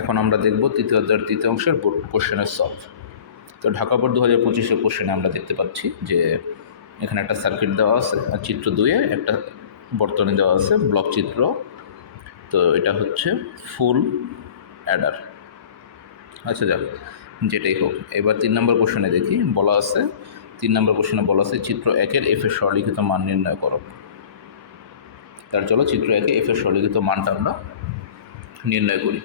এখন আমরা দেখব তৃতীয় অধ্যায়ের তৃতীয় অংশের বোর্ড কোশ্চেনের সলভ। তো ঢাকা বোর্ড 2025-এর কোশ্চেনে আমরা দেখতে পাচ্ছি যে এখানে একটা সার্কিট দেওয়া আছে আর চিত্র 2-এ একটা বর্তনী দেওয়া আছে, ব্লক চিত্র। তো এটা হচ্ছে ফুল অ্যাডার। আচ্ছা যাক, যেটাই হোক, এবার 3 নম্বর কোশ্চেনে দেখি। বলা আছে 3 নম্বর কোশ্চেনে বলা আছে চিত্র 1-এর এফের সরলীকৃত মান নির্ণয় করো। তার চলো চিত্র 1-এ এফের সরলীকৃত মানটা আমরা নির্ণয় করি।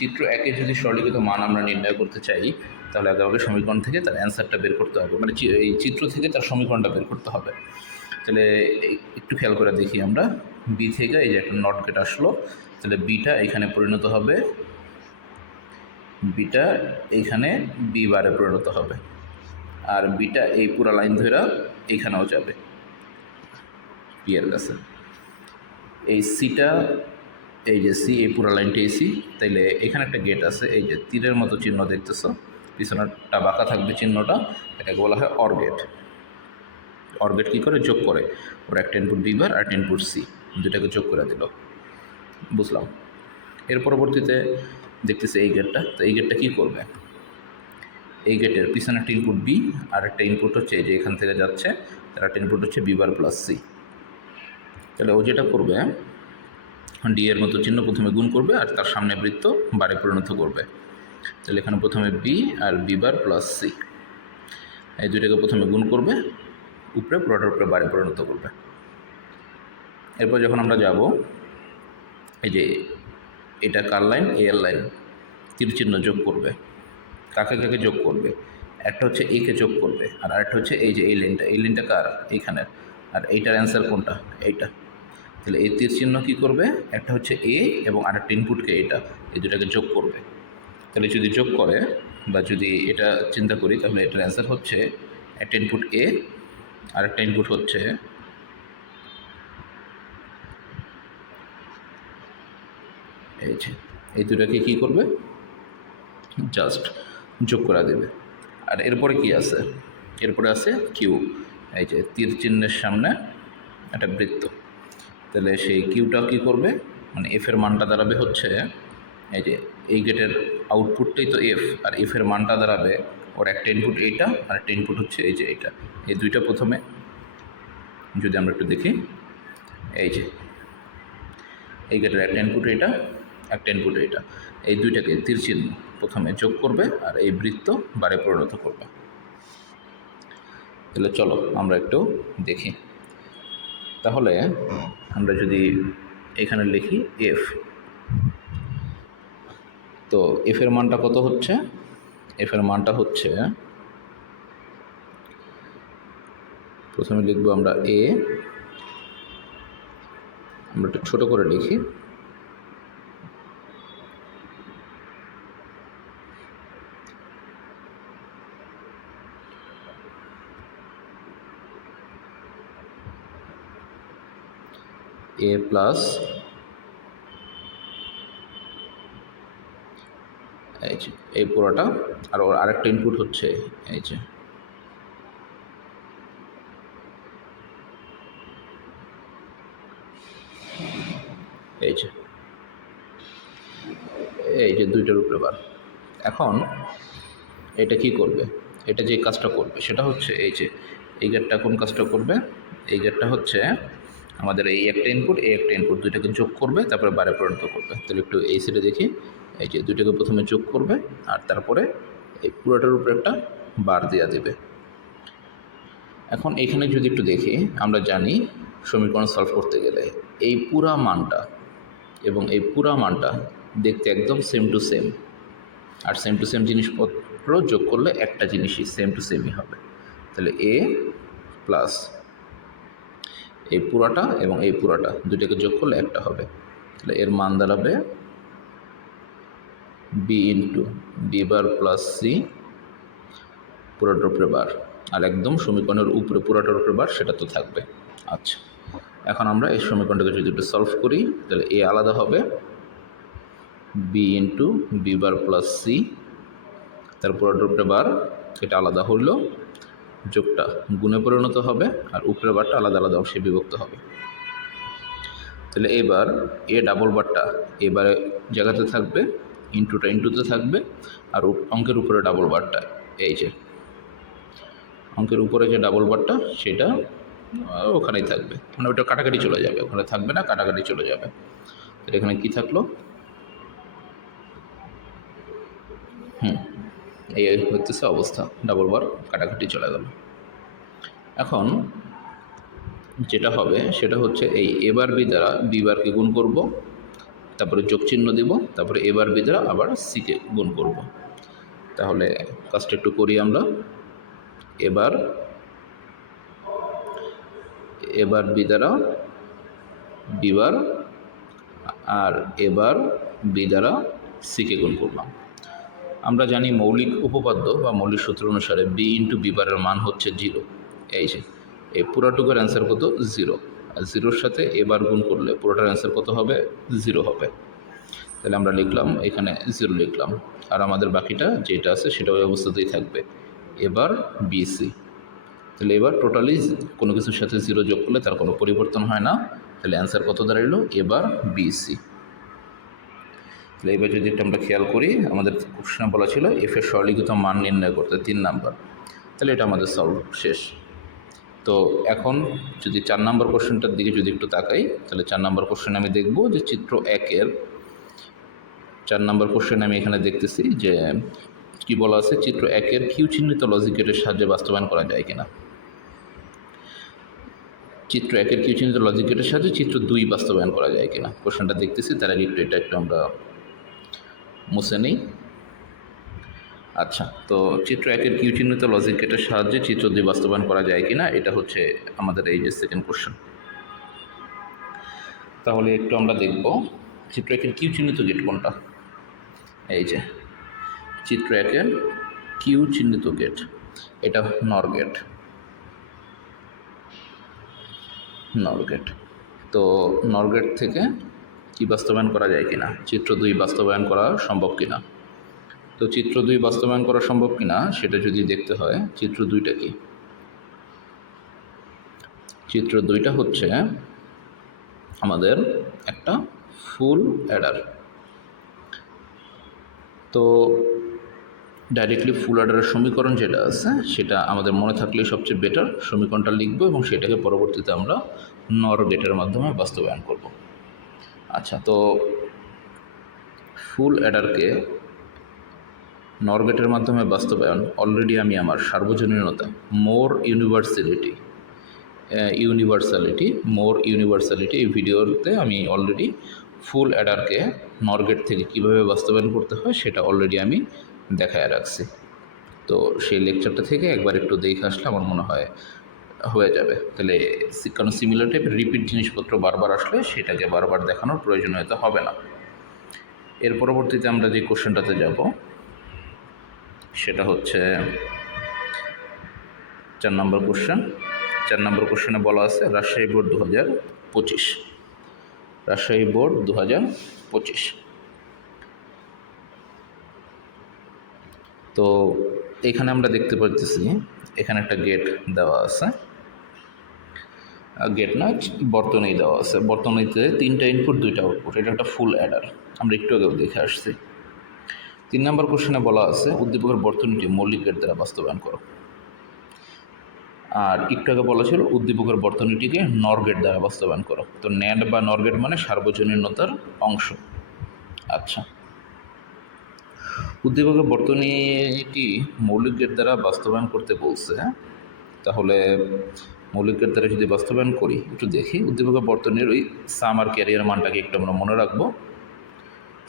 চিত্র 1-এ যদি সরলীকৃত মান আমরা নির্ণয় করতে চাই তাহলে আগে আমাকে সমীকরণ থেকে তার অ্যান্সারটা বের করতে হবে, মানে এই চিত্র থেকে তার সমীকরণটা বের করতে হবে। তাহলে একটু খেয়াল করে দেখি আমরা, বি থেকে এই যে একটা নট গেট আসলো, তাহলে বিটা এখানে পরিণত হবে, বিটা এইখানে বি বারে পরিণত হবে, আর বিটা এই পুরা লাইন ধরে এইখানেও যাবে বি এর কাছে। এই সিটা, এই যে সি, এই পুরা লাইনটাই সি। তাইলে এখানে একটা গেট আছে, এই যে তীরের মতো চিহ্ন দেখতেছো, পিছনেরটা বাঁকা থাকবে চিহ্নটা, এটাকে বলা হয় অর গেট। অর গেট কী করে? যোগ করে। ওর একটা ইনপুট বি বার আর একটা ইনপুট সি, দুটাকে যোগ করে দিল। বুঝলাম। এর পরবর্তীতে দেখতেছে এই গেটটা, তো এই গেটটা কী করবে? এই গেটের পিছনে একটা ইনপুট বি আর একটা ইনপুট হচ্ছে এই যে এখান থেকে যাচ্ছে, তার একটা ইনপুট হচ্ছে বি বার প্লাস সি। তাহলে ও যেটা করবে, ডি এর মতো চিহ্ন প্রথমে গুণ করবে আর তার সামনে বৃত্ত বারে পরিণত করবে। তাহলে এখানে প্রথমে বি আর বি বার প্লাস সি, এই দুইটাকে প্রথমে গুণ করবে, উপরে পুরোটার উপরে বারে পরিণত করবে। এরপর যখন আমরা যাব, এই যে এটা কার লাইন? এ এর লাইন, তীর চিহ্ন যোগ করবে। কাকে কাকে যোগ করবে? একটা হচ্ছে এ কে যোগ করবে, আর আরেকটা হচ্ছে এই যে এই লাইনটা, এই লাইনটা কার? এইখানের। আর এইটার অ্যান্সার কোনটা? এইটা। তাহলে এই তীর চিহ্ন কী করবে? একটা হচ্ছে এ এবং আরেকটা ইনপুটকে এটা, এই দুটাকে যোগ করবে। তাহলে যদি যোগ করে বা যদি এটা চিন্তা করি, তাহলে এটার অ্যান্সার হচ্ছে একটা ইনপুট এ আর একটা ইনপুট হচ্ছে এই যে, এই দুটাকে কী করবে? জাস্ট যোগ করে দেবে। আর এরপরে কি আছে? এরপরে আছে কিউ, এই যে তীর চিহ্নের সামনে একটা বৃত্ত। তাহলে সেই কিউটা কী করবে? মানে এফের মানটা দাঁড়াবে হচ্ছে এই যে এই গেটের আউটপুটটাই তো এফ, আর এফের মানটা দাঁড়াবে ওর একটা ইনপুট এইটা আর একটা ইনপুট হচ্ছে এই যে এইটা। এই দুইটা প্রথমে যদি আমরা একটু দেখি, এই যে এই গেটের একটা ইনপুট এইটা, একটা ইনপুট এইটা, এই দুইটাকে তীর চিহ্ন প্রথমে যোগ করবে আর এই বৃত্ত বারে পরিণত করবে। তাহলে চলো আমরা একটু দেখি। তাহলে আমরা যদি এখানে লিখি এফ, তো এফের মানটা কত হচ্ছে? এফের মানটা হচ্ছে, প্রথমে লিখবো আমরা এ, আমরা একটু ছোটো করে লিখি, এ প্লাস এই যে এই পুরোটা, আর ওর আরেকটা ইনপুট হচ্ছে এই যে এই যে এই যে দুইটার উপরে বার। এখন এটা কি করবে? এটা যে কাজটা করবে সেটা হচ্ছে এই যে এই গেটটা কোন কাজটা করবে? এই গেটটা হচ্ছে আমাদের এই একটা ইনপুট, এই একটা ইনপুট, দুইটাকে যোগ করবে, তারপরে বারে পরিণত করবে। তাহলে একটু এই সাইডে দেখি, এই যে দুইটাকে প্রথমে যোগ করবে আর তারপরে এই পুরোটার উপরে একটা বার দেওয়া দেবে। এখন এখানে যদি একটু দেখি, আমরা জানি সমীকরণ সলভ করতে গেলে এই পুরা মানটা এবং এই পুরা মানটা দেখতে একদম সেম টু সেম, আর সেম টু সেম জিনিসপত্র যোগ করলে একটা জিনিসই সেম টু সেমই হবে। তাহলে এ প্লাস এই পুরাটা এবং এই পুরাটা দুটাকে যোগ করলে একটা হবে। তাহলে এর মান দাঁড়াবে B into B bar plus C, পুরোটার উপরে বার, আর একদম সমীকরণের উপরে পুরোটার উপরে বার সেটা তো থাকবে। আচ্ছা, এখন আমরা এই সমীকরণটাকে যদি একটু সলভ করি, তাহলে এ আলাদা হবে B into B bar plus C, তার পুরোটার উপরে বার, এটা আলাদা হলো, যোগটা গুণে পরিণত হবে, আর উপরের বারটা আলাদা আলাদা অংশে বিভক্ত হবে। তাহলে এবার এ ডাবল বারটা এবারে জায়গাতে থাকবে, ইন্টুটা ইন্টুতে থাকবে, আর অঙ্কের উপরে ডাবল বারটা, এই যে অঙ্কের উপরে যে ডাবল বারটা সেটা ওখানেই থাকবে, মানে ওটা কাটাকাটি চলে যাবে, ওখানে থাকবে না, কাটাকাটি চলে যাবে। এখানে কি থাকলো, এই হচ্ছে অবস্থা, ডাবল বার কাটাকাটি চলে গেল। এখন যেটা হবে সেটা হচ্ছে এই এবার বি দ্বারা বি বারকে গুণ করব, তারপরে যোগ চিহ্ন দিব, তারপরে এবার বি দ্বারা আবার সিকে গুণ করব। তাহলে কাজটা একটু করি আমরা। এবার বি দ্বারা বি বার, আর এবার বি দ্বারা সিকে গুণ করলাম। আমরা জানি মৌলিক উপপাদ্য বা মৌলিক সূত্র অনুসারে বি ইন্টু বি বারের মান হচ্ছে 0। এই যে এই পুরাটুকুর অ্যান্সার কত, 0। আর 0-র সাথে এবার গুণ করলে পুরোটার অ্যান্সার কত হবে, 0 হবে। তাহলে আমরা লিখলাম এখানে 0 লিখলাম, আর আমাদের বাকিটা যেটা আছে সেটা ওই অবস্থাতেই থাকবে, এবার বিসি। তাহলে এবার টোটালি কোনো কিছুর সাথে 0 যোগ করলে তার কোনো পরিবর্তন হয় না। তাহলে অ্যান্সার কত দাঁড়াইলো, এবার বিসি। তাহলে এবার যদি একটা আমরা খেয়াল করি, আমাদের কোশ্চেনে বলা ছিল এফ এর সরলীকৃত মান নির্ণয় করতে 3 নাম্বার। তাহলে এটা আমাদের সলভ শেষ। তো এখন যদি 4 নাম্বার কোশ্চেনটার দিকে যদি একটু তাকাই, তাহলে 4 নাম্বার কোশ্চেন আমি দেখব যে চিত্র 1-এর 4 নাম্বার কোশ্চেন আমি এখানে দেখতেছি যে কি বলা আছে, চিত্র 1-এর কিউ চিহ্নিত লজিক গেটের সাহায্যে বাস্তবায়ন করা যায় কিনা। চিত্র 1-এর কিউ চিহ্নিত লজিক গেটের সাহায্যে চিত্র 2 বাস্তবায়ন করা যায় কিনা কোশ্চেনটা দেখতেছি। তার আগে এটা একটু আমরা মুছে নিই। আচ্ছা, তো চিত্র 1-এর কিউ চিহ্নিত লজিক গেটের সাহায্যে চিত্র 2 বাস্তবায়ন করা যায় কিনা, এটা হচ্ছে আমাদের এই যে সেকেন্ড কোশ্চেন। তাহলে একটু আমরা দেখব চিত্র 1-এর কিউ চিহ্নিত গেট কোনটা। এই যে চিত্র 1-এর কিউ চিহ্নিত গেট, এটা নর গেট। তো নর গেট থেকে কি বাস্তবায়ন করা যায় কিনা, চিত্র 2 বাস্তবায়ন করা সম্ভব কিনা। তো চিত্র 2 বাস্তবায়ন করা সম্ভব কিনা সেটা যদি দেখতে হয়, চিত্র 2টা কি, চিত্র 2টা হচ্ছে আমাদের একটা ফুল অ্যাডার। তো ডাইরেক্টলি ফুল অ্যাডারের সমীকরণ যেটা আছে সেটা আমাদের মনে থাকলেই সবচেয়ে বেটার, সমীকরণটা লিখবো এবং সেটাকে পরবর্তীতে আমরা নর গেটের মাধ্যমে বাস্তবায়ন করব। আচ্ছা, তো ফুল অ্যাডারকে নর গেটের মাধ্যমে বাস্তবায়ন অলরেডি আমি আমার সার্বজনীনতা, মোর ইউনিভার্সালিটি এই ভিডিওতে আমি অলরেডি ফুল অ্যাডারকে নর গেট থেকে কীভাবে বাস্তবায়ন করতে হয় সেটা অলরেডি আমি দেখায় রাখছি। তো সেই লেকচারটা থেকে একবার একটু দেখে আসলে আমার মনে হয় হয়ে যাবে। তাহলে কারণ সিমিলার টাইপের রিপিট জিনিসপত্র বারবার আসলে সেটাকে বারবার দেখানোর প্রয়োজনীয়তা হবে না। এর পরবর্তীতে আমরা যে কোশ্চেনটাতে যাব সেটা হচ্ছে 4 নম্বর কোশ্চেন। 4 নম্বর কোশ্চেনে বলা আছে রাজশাহী বোর্ড 2025। রাজশাহী বোর্ড 2025। তো এখানে আমরা দেখতে পাচ্ছি এখানে একটা গেট দেওয়া আছে, গেট না বর্তনী দেওয়া আছে, বর্তনীতে 3টা ইনপুট 2টা আউটপুট, এটা একটা ফুল অ্যাডার, আমরা একটু আগেও দেখে আসছি। 3 নম্বর কোশ্চেনে বলা আছে উদ্দীপকের বর্তনীটি মৌলিক গেট দ্বারা বাস্তবায়ন করো, আর একটু আগে বলা ছিল উদ্দীপকের বর্তনীটিকে নর গেট দ্বারা বাস্তবায়ন করো। তো ন্যান্ড বা নর গেট মানে সার্বজনীনতার অংশ। আচ্ছা, উদ্দীপকের বর্তনীটি মৌলিক গেট দ্বারা বাস্তবায়ন করতে বলছে, তাহলে মৌলিক গেট দ্বারা যদি বাস্তবায়ন করি একটু দেখি। উদ্দীপকের বর্তনীর ওই সাম আর ক্যারিয়ার মানটাকে একটু আমরা মনে রাখবো।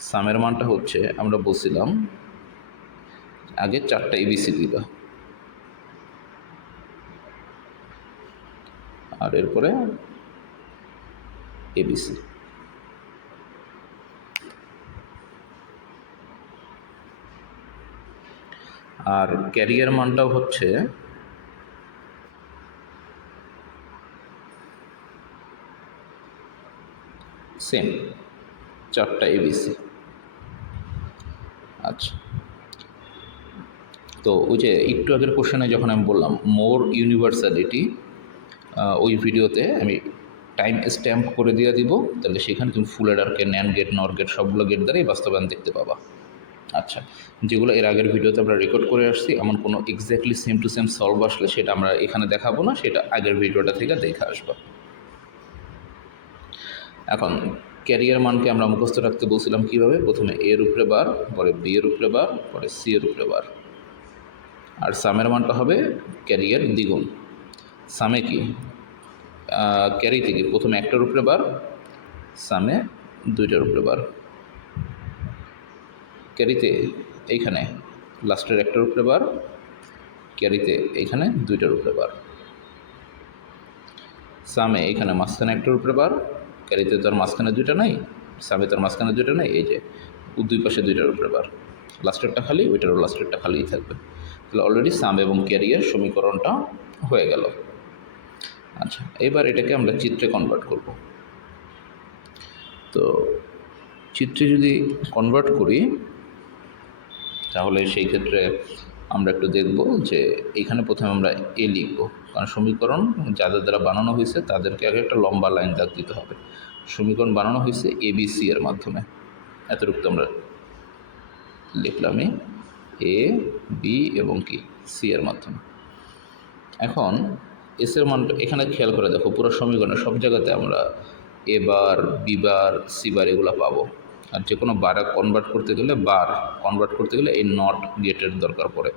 সামের মানটা হচ্ছে আমরা বলছিলাম আগে 4টা এবিসি দিবা, আর এরপরে এবিসি। আর ক্যারিয়ার মানটাও হচ্ছে সেম 4টা এবিসি। আচ্ছা, তো ওই যে একটু আগের কোশ্চেনে যখন আমি বললাম মোর ইউনিভার্সালিটি, ওই ভিডিওতে আমি টাইম স্ট্যাম্প করে দিয়ে দিব, তাহলে সেখানে তুমি ফুল অ্যাডারকে ন্যান্ড গেট, নর গেট সবগুলো গেট দ্বারাই বাস্তবায়ন দেখতে পাবা। আচ্ছা, যেগুলো এর আগের ভিডিওতে আমরা রেকর্ড করে আসছি, এমন কোনো exactly same to same solve আসলে সেটা আমরা এখানে দেখাবো না, সেটা আগের ভিডিওটা থেকে দেখে আসবো। এখন ক্যারিয়ার মানকে আমরা মুখস্থ রাখতে বলছিলাম কীভাবে, প্রথমে এর উপরে বার, পরে বি এর উপরে বার, পরে সি এর উপরে বার। আর সামের মানটা হবে ক্যারিয়ার দ্বিগুণ। সামে কি ক্যারি থেকে প্রথমে একটার উপরে বার, সামে দুইটার উপরে বার। ক্যারিতে এইখানে লাস্টের একটার উপরে বার, ক্যারিতে এইখানে দুইটার উপরে বার। সামে এইখানে মাঝখানে একটার উপরে বার, ক্যারিতে তো আর মাঝখানে দুইটা নাই, সামে তার মাঝখানে দুইটা নাই, এই যে দুই পাশে দুইটার উপরে বার, লাস্টেরটা খালি, ওইটারও লাস্টেরটা খালিই থাকবে। তাহলে অলরেডি সাম এবং ক্যারিয়ার সমীকরণটা হয়ে গেল। আচ্ছা, এবার এটাকে আমরা চিত্রে কনভার্ট করব। তো চিত্রে যদি কনভার্ট করি তাহলে সেই ক্ষেত্রে আমরা একটু দেখব যে এখানে প্রথমে আমরা এ লিখব, কারণ সমীকরণ যাদের দ্বারা বানানো হয়েছে তাদেরকে আগে একটা লম্বা লাইন দাগ দিতে হবে। সমীকরণ বানানো হয়েছে এবিসি এর মাধ্যমে, এতটুকু আমরা লিখলাম এ বি এবং কি সি এর মাধ্যমে। এখন এস এর মানটা এখানে খেয়াল করে দেখো, পুরো সমীকরণে সব জায়গাতে আমরা এ বার, বি বার, সি বার এগুলো পাবো। আর যে কোনো বার কনভার্ট করতে গেলে, বার কনভার্ট করতে গেলে এই নট গেটের দরকার পড়ে।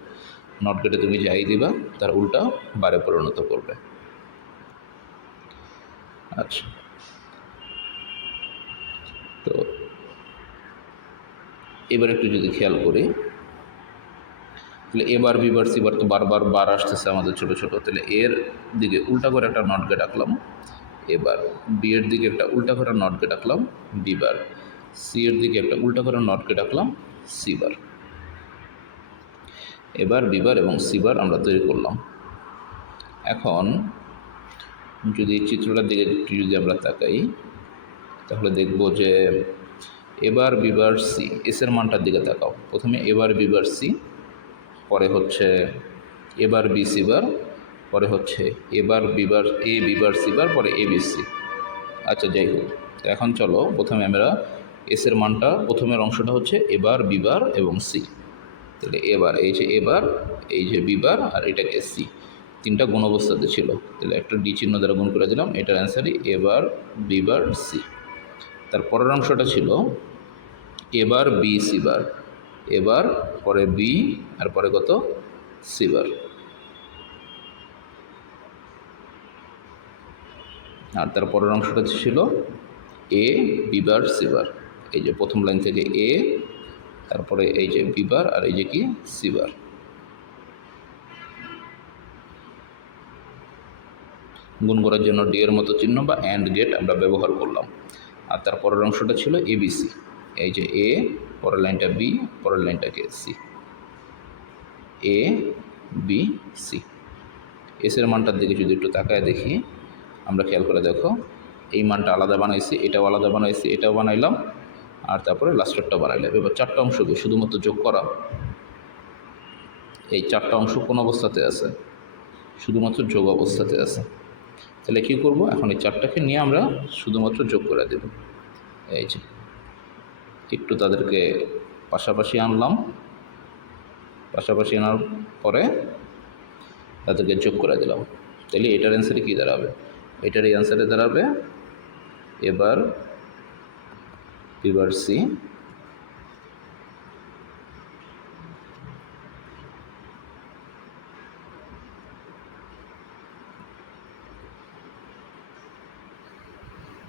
নট গেটে তুমি যাই দিবা তার উল্টা বারে পরিণত করবে। আচ্ছা, তো এবার একটু যদি খেয়াল করি তাহলে এবার বিবার সিবার তো বারবার বার আসতেছে আমাদের ছোটো ছোটো, তাহলে এর দিকে উল্টা করে একটা নট গেট আঁকলাম এবার, বি এর দিকে একটা উল্টা করে নট গেট আঁকলাম বিবার, সি এর দিকে একটা উল্টা করে নট গেট আঁকলাম সিবার। এবার বিবার এবং সিবার আমরা তৈরি করলাম। এখন যদি চিত্রটার দিকে যদি আমরা তাকাই তাহলে দেখব যে এবার বিবার সি, এস এর মানটার দিকে তাকাও, প্রথমে এবার বিবার সি, পরে হচ্ছে এবার বি সিবার, পরে হচ্ছে এবার বিবার এ বিবার সিবার, পরে এ বি সি। আচ্ছা, যাই হোক, এখন চলো প্রথমে আমরা এস এর মানটা, প্রথমের অংশটা হচ্ছে এবার বিবার এবং সি। তাহলে এবার এই যে এবার, এই যে বিবার, আর এটাকে সি, তিনটা গুণ অবস্থাতে ছিল, তাহলে একটা ডি চিহ্ন দ্বারা গুণ করে দিলাম, এটার অ্যান্সারই এবার বিবার সি। তার পরের অংশটা ছিল এবার বি সিবার, এবার পরে বি আর পরে কত সিবার। আর তার পরের অংশটা ছিল এ বিবার সিবার, এই যে প্রথম লাইন থেকে এ, তারপরে এই যে বিবার, আর এই যে কি সিবার। গুণ করার জন্য ডি এর মতো চিহ্ন বা অ্যান্ড গেট আমরা ব্যবহার করলাম। আর তার পরের অংশটা ছিল এবিসি, এই যে এ, পরের লাইনটা বি, পরের লাইনটাকে C, A B C. S এর মানটার দিকে যদি একটু তাকায় দেখি, আমরা খেয়াল করে দেখো, এই মানটা আলাদা বানাইছি, এটাও আলাদা বানাইছি, এটাও বানাইলাম, আর তারপরে লাস্টেরটা বানাইলাম। এবার চারটা অংশ দিয়ে শুধুমাত্র যোগ করা, এই চারটা অংশ কোন অবস্থাতে আছে, শুধুমাত্র যোগ অবস্থাতে আছে। তাহলে কী করব, এখন এই চারটাকে নিয়ে আমরা শুধুমাত্র যোগ করে দেব। এই যে একটু তাদেরকে পাশাপাশি আনলাম, পাশাপাশি আনার পরে তাদেরকে যোগ করে দিলাম। তাহলে এটার অ্যান্সারে কী দাঁড়াবে, এটার এই অ্যান্সারে দাঁড়াবে এবার বিবার সি,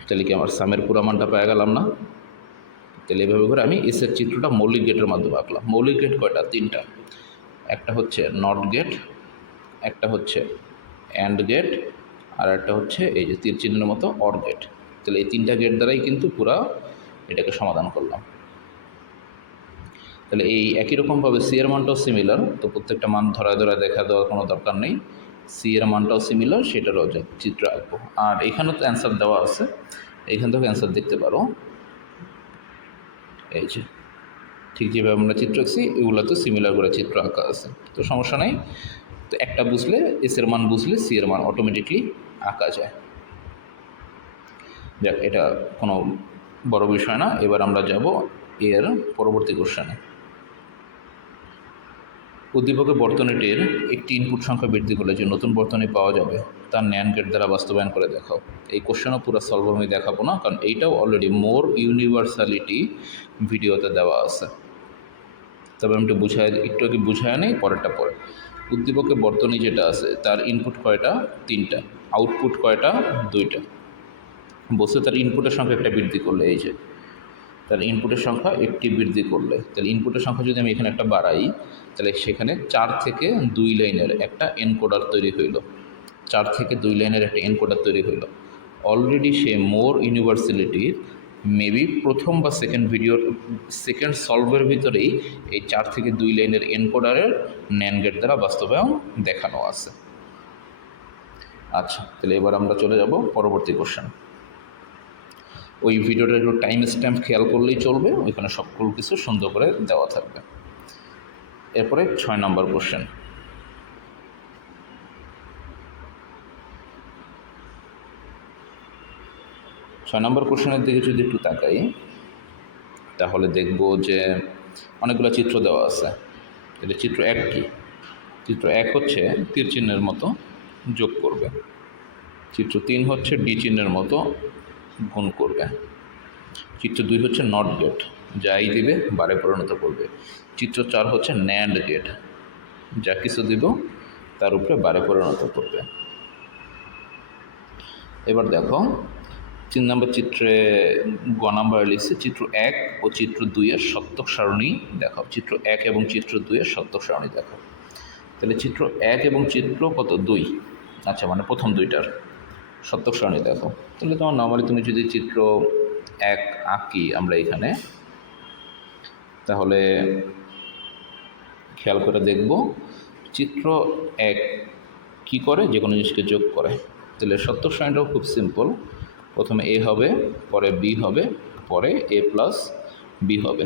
তাহলে কি আমার সামের পুরো মানটা পেয়ে গেলাম না? তাহলে এভাবে করে আমি এসের চিত্রটা মৌলিক গেটের মাধ্যমে আঁকলাম। মৌলিক গেট কয়টা? তিনটা। একটা হচ্ছে নট গেট, একটা হচ্ছে অ্যান্ড গেট, আর একটা হচ্ছে এই যে তীর চিহ্নের মতো অর গেট। তাহলে এই তিনটা গেট দ্বারাই কিন্তু পুরা এটাকে সমাধান করলাম। তাহলে এই একই রকমভাবে সি এর মানটাও সিমিলার, তো প্রত্যেকটা মান ধরায় ধরায় দেখা দেওয়ার কোনো দরকার নেই। সি এর মানটাও সিমিলার, সেটারও চিত্র আঁকবো। আর এখানেও তো অ্যান্সার দেওয়া আছে, এখান থেকে অ্যান্সার দেখতে পারো। এই যে ঠিক যেভাবে আমরা চিত্র আঁকছি এগুলো তো সিমিলার করে চিত্র আঁকা আছে, তো সমস্যা নাই। তো একটা বুঝলে, এস এর মান বুঝলে সি এর মান অটোমেটিকলি আঁকা যায়। যাক, এটা কোনো বড় বিষয় না। এবার আমরা যাব এর পরবর্তী কোশ্চেনে। উদ্দীপকের বর্তনীটির একটি ইনপুট সংখ্যা বৃদ্ধি করলে যে নতুন বর্তনী পাওয়া যাবে তার ন্যান্ড গেট দ্বারা বাস্তবায়ন করে দেখাও। এই কোশ্চেনও পুরো সলভ আমি দেখাবো না, কারণ এইটাও অলরেডি মোর ইউনিভার্সালিটি ভিডিওতে দেওয়া আছে। তবে আমি একটু আগে বুঝায় নেই, পরেরটা পরে। উদ্দীপকের বর্তনী যেটা আছে তার ইনপুট কয়টা? 3টা। আউটপুট কয়টা? 2টা। বলছে তার ইনপুটের সংখ্যা একটা বৃদ্ধি করলে, এই যে তার ইনপুটের সংখ্যা একটি বৃদ্ধি করলে, তাহলে ইনপুটের সংখ্যা যদি আমি এখানে একটা বাড়াই, তাহলে সেখানে 4 থেকে 2 লাইনের একটা এনকোডার তৈরি হইল। 4 থেকে 2 লাইনের একটা এনকোডার তৈরি হইল। অলরেডি সে মোর ইউনিভার্সালিটির মেবি প্রথম বা সেকেন্ড সলভের ভিতরেই এই 4 থেকে 2 লাইনের এনকোডারের ন্যান্ড গেট দ্বারা বাস্তবায়ন দেখানো আছে। আচ্ছা, তাহলে এবার আমরা চলে যাব পরবর্তী কোশ্চেন। ওই ভিডিওটার একটু টাইম স্ট্যাম্প খেয়াল করলেই চলবে, ওইখানে সকল কিছু সুন্দর করে দেওয়া থাকবে। এরপরে 6 নম্বর কোশ্চেন। ছয় নম্বর কোশ্চেনের দিকে যদি একটু তাকাই, তাহলে দেখব যে অনেকগুলো চিত্র দেওয়া আছে। তাহলে চিত্র 1 কি? চিত্র 1 হচ্ছে তীর চিহ্নের মতো যোগ করবে। চিত্র 3 হচ্ছে ডি চিহ্নের মতো গুণ করবে। চিত্র 2 হচ্ছে নট গেট, যাই দিবে বারে পরিণত করবে। চিত্র 4 হচ্ছে ন্যান্ড গেট, যা কিছু দিব তার উপরে বারে পরিণত করবে। এবার দেখো 3 নম্বর চিত্রে গ নাম্বার লিখছে চিত্র 1 ও চিত্র 2 এর সত্যক সারণী দেখাও। চিত্র 1 এবং চিত্র 2 এর সত্যক সারণী দেখাও। তাহলে চিত্র 1 এবং চিত্র কত 2, আচ্ছা মানে প্রথম দুইটার সত্যক সারণী দেখো। তাহলে তোমার নর্মালি তুমি যদি চিত্র 1 আঁকি আমরা এখানে, তাহলে খেয়াল করে দেখব চিত্র 1 কি করে, যে কোনো জিনিসকে যোগ করে। তাহলে সত্যক সারণীটাও খুব সিম্পল। প্রথমে এ হবে, পরে বি হবে, পরে এ প্লাস বি হবে,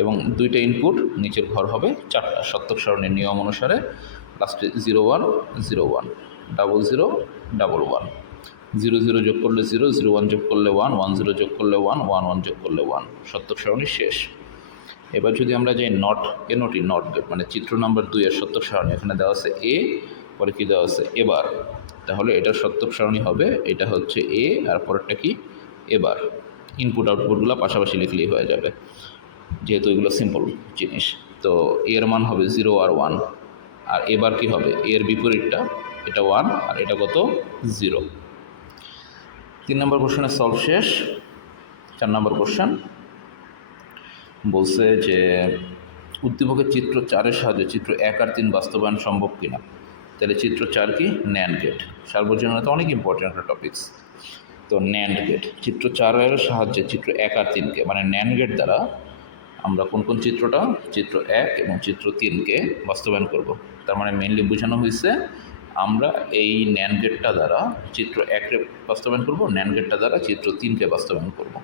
এবং 2টা ইনপুট, নিচের ঘর হবে 4টা। সত্যক সারণীর নিয়ম অনুসারে লাস্টে 0 1 0 1 0 0 1 1, 0 0 যোগ করলে 0, 0 1 যোগ করলে 1, 1 0 যোগ করলে 1, 1 1 যোগ করলে 1। সত্যক সারণী শেষ। এবার যদি আমরা যাই নট গেট, মানে চিত্র নাম্বার 2 এর সত্যক সারণী, এখানে দেওয়া আছে এ, পরে কি দেওয়া আছে এবার, তাহলে এটার সত্যক সারণী হবে, এটা হচ্ছে এ আর পরেরটা কি এবার। ইনপুট আউটপুটগুলো পাশাপাশি লিখলেই হয়ে যাবে, যেহেতু এগুলো সিম্পল জিনিস। তো এর মান হবে 0 আর 1, আর এবার কি হবে এর বিপরীতটা, এটা 1 আর এটা কত 0। 3 নম্বর কোশ্চেনের সলভ শেষ। 4 নম্বর কোশ্চেন বলছে যে উদ্দীপকের চিত্র 4-এর সাহায্যে চিত্র 1 আর 3 বাস্তবায়ন সম্ভব কিনা। তাহলে চিত্র 4 কি ন্যান্ড গেট, সার্বজনীনতা অনেক ইম্পর্টেন্ট একটা টপিকস। তো ন্যান্ড গেট চিত্র 4-এর সাহায্যে চিত্র 1 আর 3কে, মানে ন্যান্ড গেট দ্বারা আমরা কোন কোন চিত্রটা, চিত্র 1 এবং চিত্র 3কে বাস্তবায়ন করব। তার মানে মেইনলি বোঝানো হয়েছে আমরা এই ন্যান্ড গেটটা দ্বারা চিত্র 1কে বাস্তবায়ন করব, ন্যান্ড গেটটা দ্বারা চিত্র 3কে বাস্তবায়ন করব।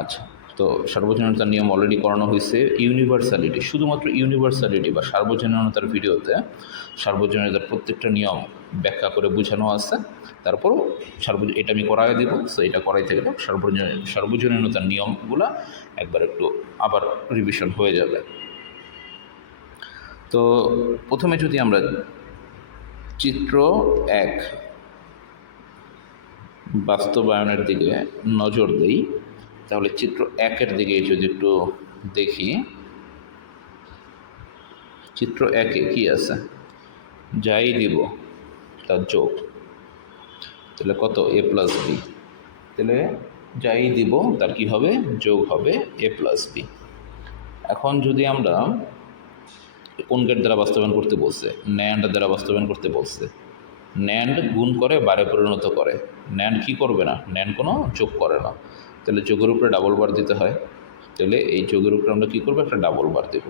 আচ্ছা, তো সার্বজনীনতার নিয়ম অলরেডি করানো হয়েছে। ইউনিভার্সালিটি, শুধুমাত্র ইউনিভার্সালিটি বা সার্বজনীনতার ভিডিওতে সার্বজনীনতার প্রত্যেকটা নিয়ম ব্যাখ্যা করে বোঝানো আছে। তারপরও এটা আমি করাই দেবো, সো এটা করাইতে গেলে সার্বজনীনতার নিয়মগুলো একবার একটু আবার রিভিশন হয়ে যাবে। তো প্রথমে যদি আমরা চিত্র 1 বাস্তবায়নের দিকে নজর দিই, তাহলে চিত্র 1-এর দিকে যদি একটু দেখি, চিত্র 1-এ কি আছে, যাই দিব তার যোগ, তাহলে কত এ প্লাস বি। তাহলে যাই দিব তার কি হবে, যোগ হবে এ প্লাস বি। এখন যদি আমরা কোন গেট দ্বারা বাস্তবায়ন করতে বলছে, ন্যান্ড দ্বারা বাস্তবায়ন করতে বলছে। ন্যান্ড গুণ করে বারে পরিণত করে, ন্যান্ড কি করবে না, ন্যান্ড কোনো যোগ করে না। তাহলে যোগের উপরে ডাবল বার দিতে হয়। তাহলে এই যোগের উপরে আমরা কী করবো, একটা ডাবল বার দেব।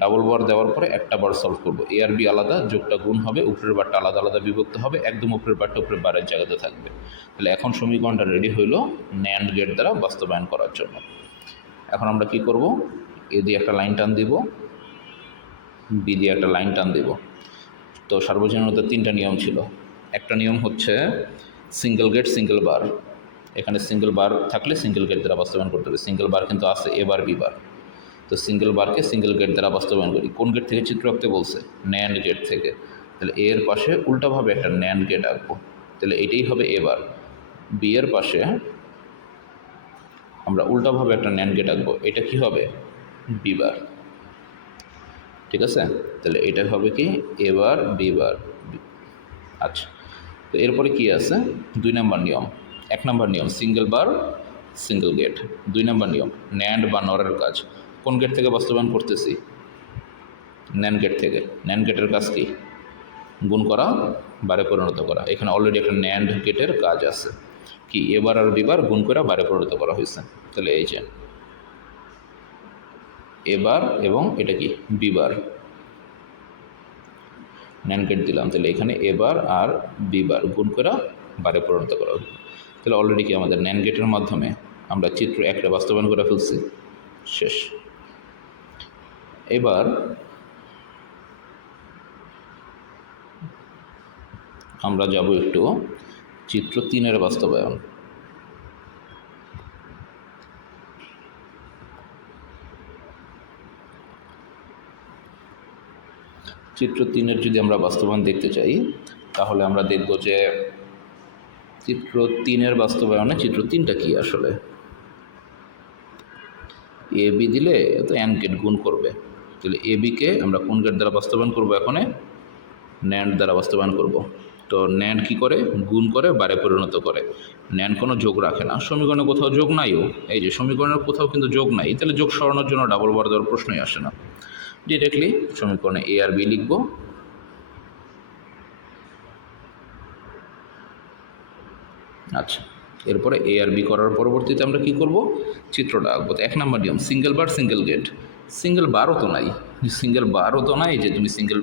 ডাবল বার দেওয়ার পরে একটা বার সলভ করবো। এ আর বি আলাদা, যোগটা গুণ হবে, উপরের বারটা আলাদা আলাদা বিভক্ত হবে, একদম উপরের বারটা উপরের বারের জায়গাতে থাকবে। তাহলে এখন সমীকরণটা রেডি হইল ন্যান্ড গেট দ্বারা বাস্তবায়ন করার জন্য। এখন আমরা কি করব, এ দিয়ে একটা লাইন টান দিব, বি দিয়ে একটা লাইন টান দিব। তো সার্বজনীনতার 3টা নিয়ম ছিল। একটা নিয়ম হচ্ছে সিঙ্গেল গেট সিঙ্গেল বার, এখানে সিঙ্গেল বার থাকলে সিঙ্গেল গেট দ্বারা বাস্তবায়ন করতে হবে। সিঙ্গেল বার কিন্তু আছে এবার বি বার, তো সিঙ্গেল বারকে সিঙ্গেল গেট দ্বারা বাস্তবায়ন করি। কোন গেট থেকে চিত্র আঁকতে বলছে? ন্যান্ড গেট থেকে। তাহলে এর পাশে উল্টাভাবে একটা ন্যান্ড গেট আঁকবো, তাহলে এটাই হবে এ বার। বি এর পাশে আমরা উল্টাভাবে একটা ন্যান্ড গেট আঁকবো, এটা কি হবে? B bar. ঠিক আছে, তাহলে এটা হবে কি? A bar B bar. আচ্ছা, তো এরপরে কি আছে? 2 নম্বর নিয়ম। 1 নম্বর নিয়ম সিঙ্গেল বার সিঙ্গেল গেট। 2 নম্বর নিয়ম ন্যান্ড বা নরের কাজ। কোন গেট থেকে বাস্তবায়ন করতেছি? ন্যান্ড গেট থেকে। ন্যান্ড গেটের কাজ কি? গুণ করা, বারে পরিণত করা। এখানে অলরেডি একটা ন্যান্ড গেটের কাজ আছে, কি এবার আর বিবার গুণ করে বারে পরিণত করা হয়েছে। তাহলে এই যে এবার এবং এটা কি বিবার, ন্যান্ড গেট দিলাম, তাহলে এখানে এবার আর বিবার গুণ করে বারে পরিণত করা হবে। তাহলে অলরেডি কি আমাদের ন্যান্ড গেটের মাধ্যমে আমরা চিত্র একটা বাস্তবায়ন করে ফেলছি, শেষ। এবার আমরা যাব একটু চিত্র 3-এর বাস্তবায়ন। চিত্র 3-এর যদি আমরা বাস্তবায়ন দেখতে চাই, তাহলে আমরা দেখব যে চিত্র 3-এর বাস্তবায়নে চিত্র 3টা কি আসলে। এ বি দিলে তো অ্যান্ড গেট গুণ করবে, তাহলে এ বিকে আমরা কোন গেট দ্বারা বাস্তবায়ন করব? এখানে ন্যান্ড দ্বারা বাস্তবায়ন করব। তো ন্যান্ড কি করে? গুণ করে বারে পরিণত করে। ন্যান্ড কোনো যোগ রাখে না, সমীকরণে কোথাও যোগ নাইও। এই যে সমীকরণের কোথাও কিন্তু যোগ নাই, তাহলে যোগ সরানোর জন্য ডাবল বার দেওয়ার প্রশ্নই আসে না। ডিরেক্টলি সমীকরণে এ আর বি লিখব। আচ্ছা, এরপরে এ আর বি করার পরবর্তীতে আমরা কি করব? চিত্রটা আঁকবো। তো 1 নম্বর নিয়ম সিঙ্গেল বার সিঙ্গেল গেট। সিঙ্গেল বারও তো নাই, যে তুমি সিঙ্গেল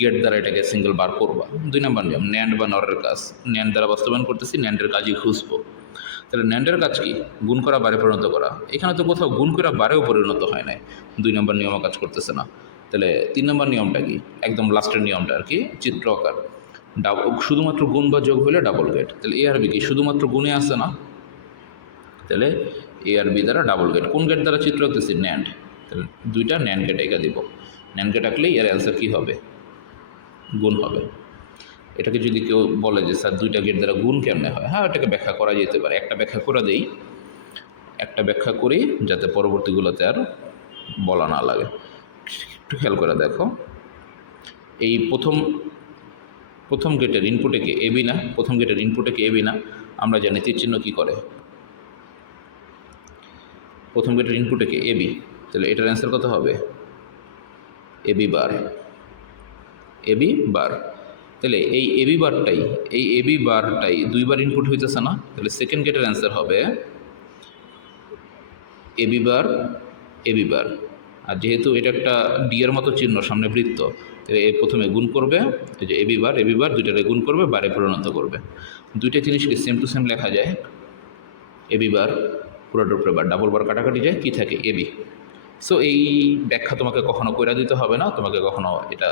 গেট দ্বারা এটাকে সিঙ্গেল বার করবা। 2 নম্বর নিয়ম ন্যান্ড বা নরের কাজ। ন্যান্ড দ্বারা বাস্তবায়ন করতেছি, ন্যান্ডের কাজই খুঁজবো। তাহলে ন্যান্ডের কাজ কি? গুণ করা, বারে পরিণত করা। এখানে তো কোথাও গুণ করা বারেও পরিণত হয় নাই, 2 নম্বর নিয়মও কাজ করতেছে না। তাহলে 3 নম্বর নিয়মটা কি? একদম লাস্টের নিয়মটা আর কি, চিত্র আকার। শুধুমাত্র গুণ বা যোগ হলে ডাবল গেট। তাহলে এ আর বি কি শুধুমাত্র গুণে আসে না, তাহলে এ আর বি দ্বারা ডাবল গেট। কোন গেট দ্বারা চিত্র আঁকতেছি? ন্যান্ড। তাহলে 2টা ন্যান্ড গেট এঁকে দিব। ন্যান্ড গেট আঁকলেই এর অ্যান্সার কী হবে? গুণ হবে। এটাকে যদি কেউ বলে যে স্যার 2টা গেট দ্বারা গুণ কেমনে হয়, হ্যাঁ এটাকে ব্যাখ্যা করা যেতে পারে। একটা ব্যাখ্যা করে দেই, একটা ব্যাখ্যা করি যাতে পরবর্তীগুলোতে আর বলা না লাগে। একটু খেয়াল করে দেখো, এই প্রথম গেটের ইনপুটে কে? এবি না? প্রথম গেটের ইনপুটে কে? এবি না? আমরা জানি তীর চিহ্ন কী করে? প্রথম গেটের ইনপুটে কে? এবি। তাহলে এটার অ্যান্সার কত হবে? এবি বার। এবি বার। তাহলে এই এবি বারটাই 2বার ইনপুট হইতেছে না, তাহলে সেকেন্ড গেটের অ্যান্সার হবে এবি বার। আর যেহেতু এটা একটা ডি এর মতো চিহ্ন, সামনে বৃত্ত, তাহলে প্রথমে গুণ করবে, এই যে এবি বার দুইটারে গুণ করবে, বারে পরিণত করবে। 2টা জিনিসকে সেম টু সেম লেখা যায়। এবি বার পুরোটার উপরে বার, ডাবল বার কাটাকাটি যায়, কী থাকে? এবি। সো এই ব্যাখ্যা তোমাকে কখনো কইরা দিতে হবে না, তোমাকে কখনো এটা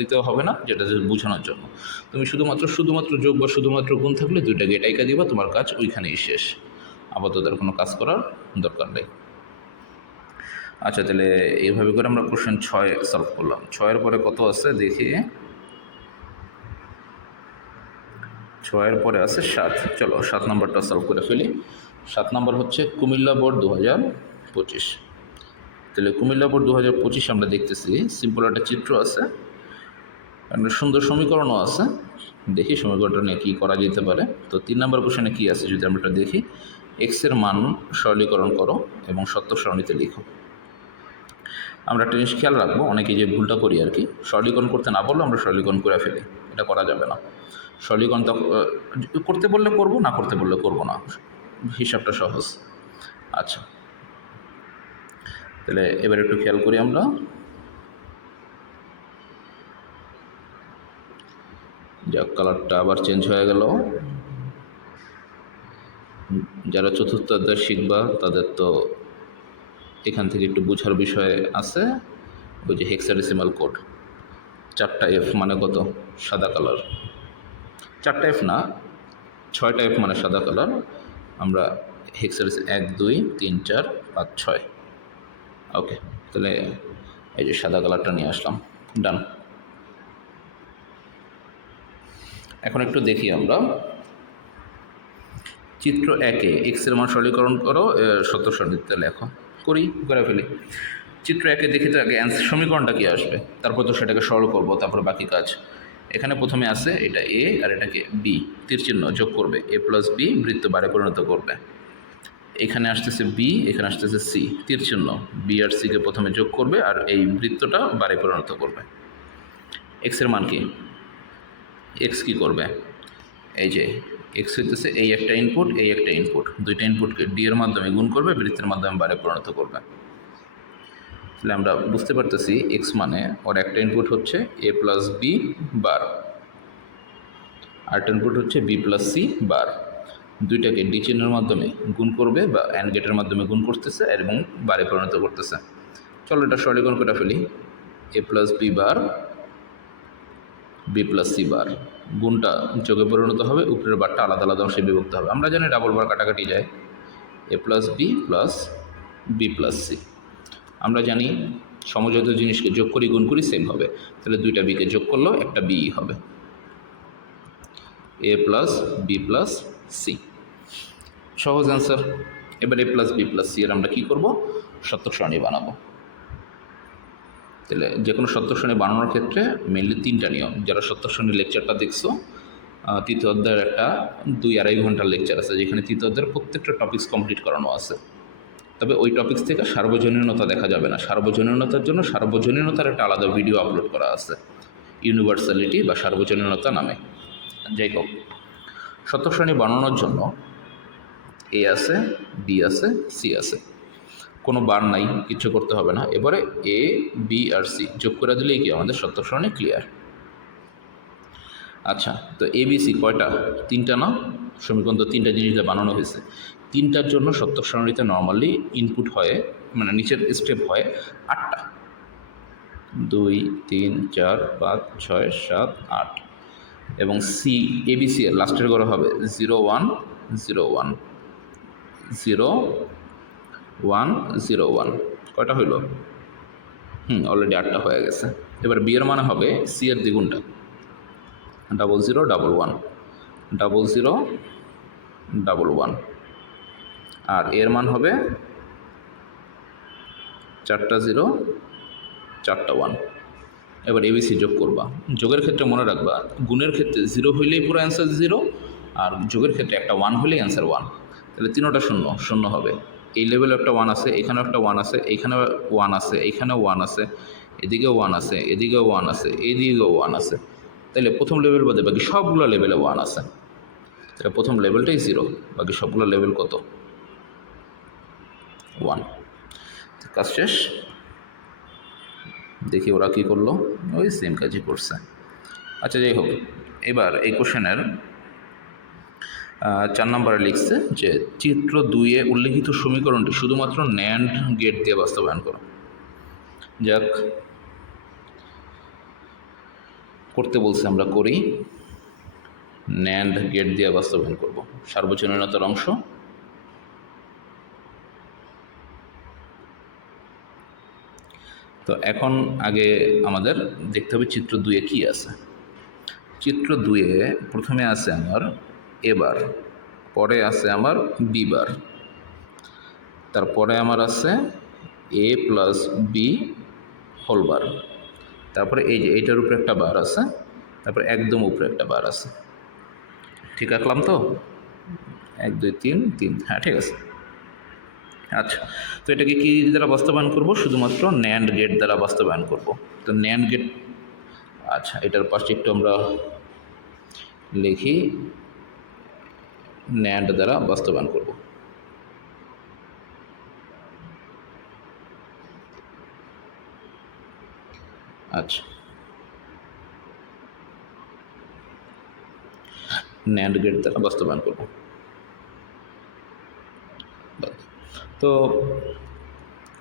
দিতেও হবে না, যেটা বোঝানোর জন্য। তুমি শুধুমাত্র যোগ বা শুধুমাত্র গুণ থাকলে 2টা গেট আইকা দিবা, তোমার কাজ ওইখানেই শেষ। আপাতত আর কোনো কাজ করার দরকার নেই। আচ্ছা, তাহলে এইভাবে করে আমরা কোশ্চেন 6 সলভ করলাম। 6-এর পরে কত আছে দেখি। 6-এর পরে আছে 7। চলো 7 নম্বরটা সলভ করে ফেলি। 7 নম্বর হচ্ছে কুমিল্লা বোর্ড 2025। তাহলে কুমিল্লা বোর্ড 2025 আমরা দেখতেছি সিম্পল একটা চিত্র আছে, একটা সুন্দর সমীকরণও আছে। দেখি সমীকরণটা নিয়ে কী করা যেতে পারে। তো 3 নম্বর কোশ্চেনে কী আছে যদি আমরা এটা দেখি, এক্সের মান সরলীকরণ করো এবং সত্য সারণীতে লিখো। আমরা একটা জিনিস খেয়াল রাখবো, অনেকে যে ভুলটা করি আর কি, সরলীকরণ করতে না বললে আমরা সরলীকরণ করে ফেলি, এটা করা যাবে না। সরলীকরণ করতে বললে করব, না করতে বললে করব না, হিসাবটা সহজ। আচ্ছা, তাহলে এবার একটু খেয়াল করি আমরা। যাক, কালারটা আবার চেঞ্জ হয়ে গেল। যারা চতুর্থ অধ্যায় শিখবা তাদের তো এখান থেকে একটু বোঝার বিষয় আছে। ওই যে হেক্সাডেসিমাল কোড, 4টা এফ মানে কত? সাদা কালার। 4টা এফ না, 6টা এফ মানে সাদা কালার। আমরা হেক্সাডেসিমাল 1 2 3 4 5 6। ওকে, তাহলে এই যে সাদা কালারটা নিয়ে আসলাম, ডান। এখন একটু দেখি আমরা চিত্র 1-এ এক্সের মান সরলীকরণ করো, সত্য সারণীতে লেখো। করে ফেলি। চিত্র 1-এ দেখি তো আগে সমীকরণটা কি আসবে, তারপর তো সেটাকে সরল করবো, তারপর বাকি কাজ। এখানে প্রথমে আছে এটা এ আর এটাকে বি, তীর চিহ্ন যোগ করবে, এ প্লাস বি বৃত্ত বারে পরিণত করবে। এখানে আসতেছে বি, এখানে আসতেছে সি, তীর চিহ্ন বি আর সিকে প্রথমে যোগ করবে আর এই বৃত্তটা বারে পরিণত করবে। এক্সের মান কি, এক্স কী করবে, এই যে এক্স হইতেছে এই একটা ইনপুট, এই একটা ইনপুট, দুইটা ইনপুটকে ডি এর মাধ্যমে গুণ করবে, বৃত্তের মাধ্যমে বারে পরিণত করবে। তাহলে আমরা বুঝতে পারতেছি এক্স মানে ওর একটা ইনপুট হচ্ছে এ প্লাস বি বার, আরেকটা ইনপুট হচ্ছে বি প্লাস সি বার, দুইটাকে ডি চিহ্নের মাধ্যমে গুণ করবে বা অ্যান্ড গেটের মাধ্যমে গুণ করতেছে এবং বারে পরিণত করতেছে। চলো এটা সরলীকরণ করে ফেলি। A plus B bar B plus C bar, গুণটা যোগে পরিণত হবে, উপরের বারটা আলাদা আলাদা অংশে বিভক্ত হবে। আমরা জানি ডাবল বার কাটাকাটি যায়, A plus B plus B plus C. আমরা জানি সমজাত জিনিসকে যোগ করি গুণ করি সেম হবে, তাহলে দুইটা বিকে যোগ করলেও একটা বি হবে, এ প্লাস বি প্লাস সি। সহজ অ্যান্সার। এবার এ প্লাস বি প্লাস সি এর আমরা কী করবো, সত্যক সারণী বানাবো। তাহলে যে কোনো সত্যক সারণী বানানোর ক্ষেত্রে মেনলি 3টা নিয়ম। যারা সত্যক সারণীর লেকচারটা দেখছো, তৃতীয় অধ্যায়ের একটা 2-2.5 ঘন্টার লেকচার আছে, যেখানে তৃতীয় অধ্যায়ের প্রত্যেকটা টপিকস কমপ্লিট করানো আছে। তবে ওই টপিকস থেকে সার্বজনীনতা দেখা যাবে না, সার্বজনীনতার জন্য সার্বজনীনতার একটা আলাদা ভিডিও আপলোড করা আছে, ইউনিভার্সালিটি বা সার্বজনীনতা নামে। যাই হোক, সত্যক সারণী বানানোর জন্য এ আছে, বি আছে, সি আছে, কোনো বার নাই, কিছু করতে হবে না। এবারে এ বি আর সি যোগ করে দিলেই কি আমাদের সত্যক সারণী ক্লিয়ার। আচ্ছা, তো এ বি সি কয়টা, 3টা না? সমীকরণ তো 3টা জিনিস দিয়ে বানানো হয়েছে। 3টার জন্য সত্যক সারণীতে নর্মালি ইনপুট হয়, মানে নিচের স্টেপ হয় 8টা, 2 3 4 5 6 7 8, এবং সি এবিসি এর লাস্টের ঘরে হবে 0 1 0 1 0 1 0 1। কয়টা হইল? অলরেডি 8টা হয়ে গেছে। এবার বি এর মানে হবে সি এর দ্বিগুণটা, 0 0 1 1 0 0 1 1, আর এর মান হবে 4টা 0 4টা 1। এবার এবিসি যোগ করবা। যোগের ক্ষেত্রে মনে রাখবা, গুণের ক্ষেত্রে 0 হইলেই পুরো অ্যান্সার 0, আর যোগের ক্ষেত্রে একটা 1 হলেই অ্যান্সার 1। তাহলে 3টা শূন্য শূন্য হবে। এই লেভেলে একটা 1 আছে, এখানেও একটা 1 আছে, এইখানেও 1 আছে, এইখানেও 1 আছে, এদিকেও 1 আছে, এদিকেও 1 আছে, এদিকেও 1 আছে। তাহলে প্রথম লেভেল বাদে বাকি সবগুলো লেভেলে 1 আছে। তাহলে প্রথম লেভেলটাই 0, বাকি সবগুলো লেভেল কত? 1। কাজ শেষ। দেখি ওরা কী করলো, ওই সেম কাজই করছে। আচ্ছা, যাই হোক, এবার এই কোশ্চেনের 4 নম্বরে লিখছে যে চিত্র 2-এ উল্লেখিত সমীকরণটি শুধুমাত্র ন্যান্ড গেট দিয়ে বাস্তবায়ন করো। যাক, করতে বলছে, আমরা করি। ন্যান্ড গেট দিয়ে বাস্তবায়ন করব। সার্বজনীনতার অংশ, তো এখন আগে আমাদের দেখতে হবে চিত্র 2-এ কী আছে। চিত্র 2-এ প্রথমে আছে আমার এ বার, পরে আছে আমার বি বার, তারপরে আমার আছে এ প্লাস বি হোল বার, তারপরে এই যে এইটার উপরে একটা বার আছে, তারপরে একদম উপরে একটা বার আছে। ঠিক আঁকলাম তো? 1 2 3 3, হ্যাঁ ঠিক আছে। আচ্ছা, তো এটাকে কী দ্বারা বাস্তবায়ন করব? শুধুমাত্র ন্যান্ড গেট দ্বারা বাস্তবায়ন করব। তো ন্যান্ড গেট, আচ্ছা এটার পাশে একটু আমরা লিখি, ন্যান্ড দ্বারা বাস্তবায়ন করব। আচ্ছা, ন্যান্ড গেট দ্বারা বাস্তবায়ন করব। তো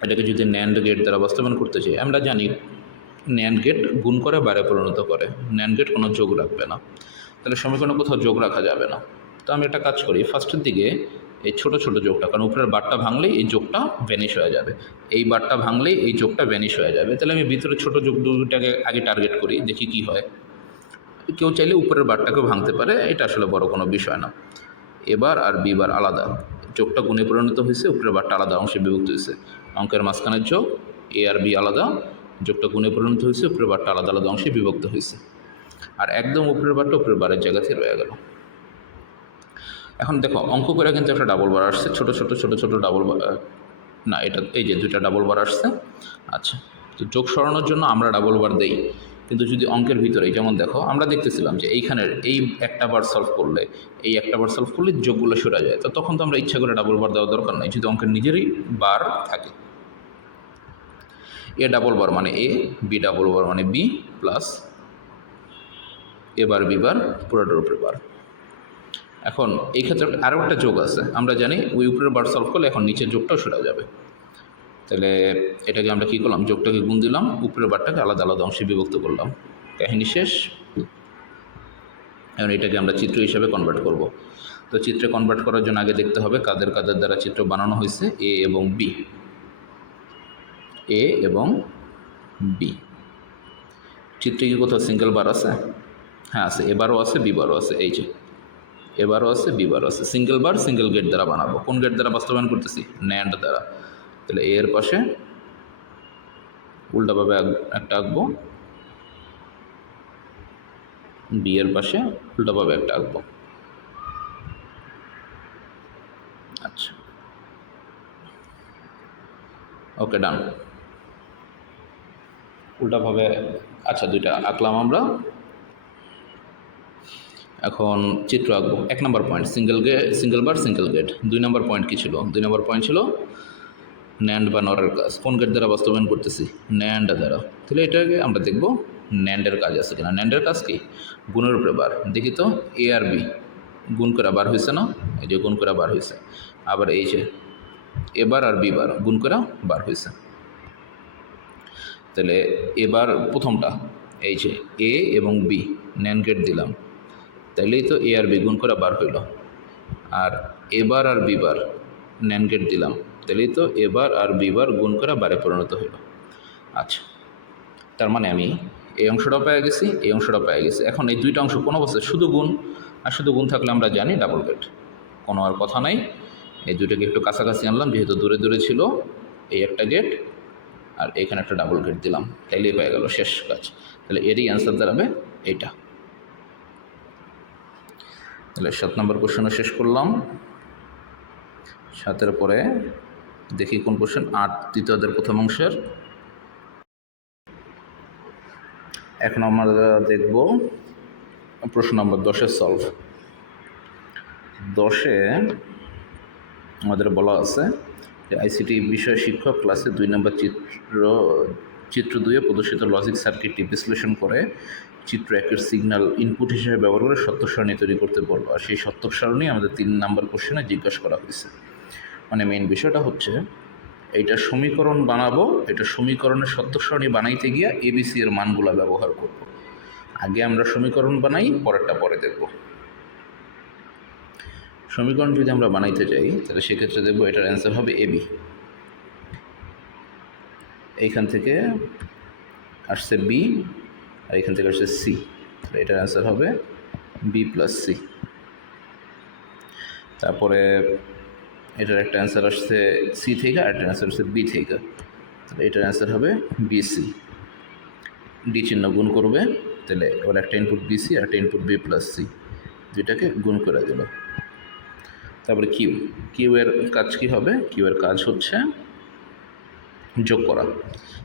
এটাকে যদি ন্যান্ড গেট দ্বারা বাস্তবায়ন করতে চাই, আমরা জানি ন্যান্ড গেট গুণ করে বাইরে পরিণত করে, ন্যান্ড গেট কোনো যোগ রাখবে না, তাহলে সমীকরণে কোথাও যোগ রাখা যাবে না। তো আমি একটা কাজ করি, ফার্স্টের দিকে এই ছোট ছোট যোগটা, কারণ উপরের বারটা ভাঙলেই এই যোগটা ভ্যানিশ হয়ে যাবে, এই বারটা ভাঙলেই এই যোগটা ভ্যানিশ হয়ে যাবে। তাহলে আমি ভিতরে ছোট যোগ দুটাকে আগে টার্গেট করি, দেখি কি হয়। কেউ চাইলে উপরের বারটাকেও ভাঙতে পারে, এটা আসলে বড় কোনো বিষয় না। এবার আর বি বার আলাদা, যোগটা গুণে পরিণত হয়েছে, উপরের বারটা আলাদা অংশে বিভক্ত হয়েছে। অঙ্কের মাঝখানের যোগ এ আর বি আলাদা, যোগটা গুণে পরিণত হয়েছে, উপরের বারটা আলাদা আলাদা অংশে বিভক্ত হয়েছে। আর একদম উপরের বারটা উপরের বারের জায়গাতে রয়ে গেল। এখন দেখো অঙ্ক করে কিন্তু একটা ডাবল বার আসছে, ছোট ছোট ছোট ছোট ডাবল বার, না এটা এই যে দুইটা ডাবল বার আসছে। আচ্ছা, তো যোগ সরানোর জন্য আমরা ডাবল বার দেই, কিন্তু যদি অঙ্কের ভিতরে যেমন দেখো আমরা দেখতেছিলাম যে এইখানের এই একটা বার সলভ করলে, এই একটা বার সলভ করলে যোগগুলো সরে যায়, তো তখন তো আমরা ইচ্ছা করে ডাবল বার দেওয়ার দরকার নাই, যদি অঙ্কের নিজেরই বার থাকে। এ ডাবল বার মানে এ, বি ডাবল বার মানে বি, প্লাস এবার বি বার পুরোটার উপরে বার। এখন এই ক্ষেত্রে আরও একটা যোগ আছে, আমরা জানি ওই উপরের বার সলভ করলে এখন নিচের যোগটাও সরে যাবে। তাহলে এটাকে আমরা কী করলাম, যোগটাকে গুণ দিলাম, উপরের বারটাকে আলাদা আলাদা অংশে বিভক্ত করলাম, কাহিনী শেষ। এখন এটাকে আমরা চিত্র হিসাবে কনভার্ট করব। তো চিত্রে কনভার্ট করার জন্য আগে দেখতে হবে কাদের কাদের দ্বারা চিত্র বানানো হয়েছে, এ এবং বি। এ এবং বি চিত্রে কি কোথাও সিঙ্গেল বার আছে? হ্যাঁ আছে, এবারও আছে, বি বারও আছে। এই যে এবারও আছে, বি বারও আছে। সিঙ্গেল বার সিঙ্গেল গেট দ্বারা বানাবো। কোন গেট দ্বারা বাস্তবায়ন করতেছি? ন্যান্ড দ্বারা। তাহলে এর পাশে উল্টাভাবে একটা আঁকবো, বি এর পাশে উল্টাভাবে একটা আঁকবো। আচ্ছা, ওকে, ডান। উল্টাভাবে আচ্ছা দুইটা আঁকলাম আমরা। এখন চিত্র আঁকবো। 1 নম্বর পয়েন্ট সিঙ্গেল বার সিঙ্গেল গেট। 2 নম্বর পয়েন্ট কী ছিল? 2 নম্বর পয়েন্ট ছিল ন্যান্ড বা নরের কাজ। কোন গেট দ্বারা বাস্তবায়ন করতেছি? ন্যান্ড দ্বারা। তাহলে এটাকে আমরা দেখব ন্যান্ডের কাজ আছে কিনা। ন্যান্ডের কাজ কি? গুণের উপরে বার। দেখি তো, এ আর বি গুণ করা বার হয়েছে না? এই যে গুণ করা বার হয়েছে। আবার এই যে এবার আর বি বার গুণ করা বার হয়েছে। তাহলে এবার প্রথমটা এই যে এ এবং বি ন্যান্ড গেট দিলাম, তাইলেই তো এ আর বি গুণ করা বার হইল। আর এবার আর বি বার ন্যান্ড গেট দিলাম, তাহলেই তো এবার আর বি বার গুণ করা বারে পরিণত হইল। আচ্ছা, তার মানে আমি এই অংশটাও পেয়ে গেছি, এই অংশটাও পেয়ে গেছি। এখন এই দুইটা অংশ কোনো অবস্থায় শুধু গুণ, আর শুধু গুণ থাকলে আমরা জানি ডাবল গেট, কোনো আর কথা নাই। এই দুইটাকে একটু কাছাকাছি আনলাম, যেহেতু দূরে দূরে ছিল। এই একটা গেট আর এখানে একটা ডাবল গেট দিলাম, তাইলেই পেয়ে গেল, শেষ কাজ। তাহলে এরই অ্যান্সার দাঁড়াবে এইটা। তাহলে 7 নম্বর কোশ্চেনও শেষ করলাম। 7-এর পরে দেখি কোন কোশ্চেন, 8 দ্বিতীয় অধ্যায়ের প্রথম অংশের। এখন আমরা দেখব প্রশ্ন নম্বর 10-এর সলভ। 10-এ আমাদের বলা আছে যে আইসিটি বিষয় শিক্ষক ক্লাসে 2 নম্বর চিত্র 2-এ প্রদর্শিত লজিক সার্কিটটি বিশ্লেষণ করে চিত্র 1-এর সিগন্যাল ইনপুট হিসেবে ব্যবহার করে সত্য সারণী তৈরি করতে বলবো। আর সেই সত্য সারণী আমাদের 3 নম্বর কোশ্চেনে জিজ্ঞাসা করা হয়েছে। মানে মেইন বিষয়টা হচ্ছে এইটা সমীকরণ বানাবো, এটা সমীকরণের সত্য সারণী বানাইতে গিয়ে এবিসি এর মানগুলো ব্যবহার করব। আগে আমরা সমীকরণ বানাই, পরেরটা পরে দেখব। সমীকরণ যদি আমরা বানাইতে যাই তাহলে সেক্ষেত্রে দেখব এটার অ্যান্সার হবে এবি। এইখান থেকে আসছে বি আর এখান থেকে আসছে সি, তাহলে এটার অ্যান্সার হবে বি প্লাস সি। তারপরে এটার একটা অ্যান্সার আসছে সি থেকে, আর একটা অ্যান্সার আসছে বি থেকে, তাহলে এটার অ্যান্সার হবে বিসি। ডি চিহ্ন গুণ করবে, তাহলে ওর একটা ইনপুট বিসি আর একটা ইনপুট বি প্লাস সি, দুইটাকে গুণ করে দিল। তারপরে কিউ এর কাজ কী হবে? কিউ এর কাজ হচ্ছে যোগ করা।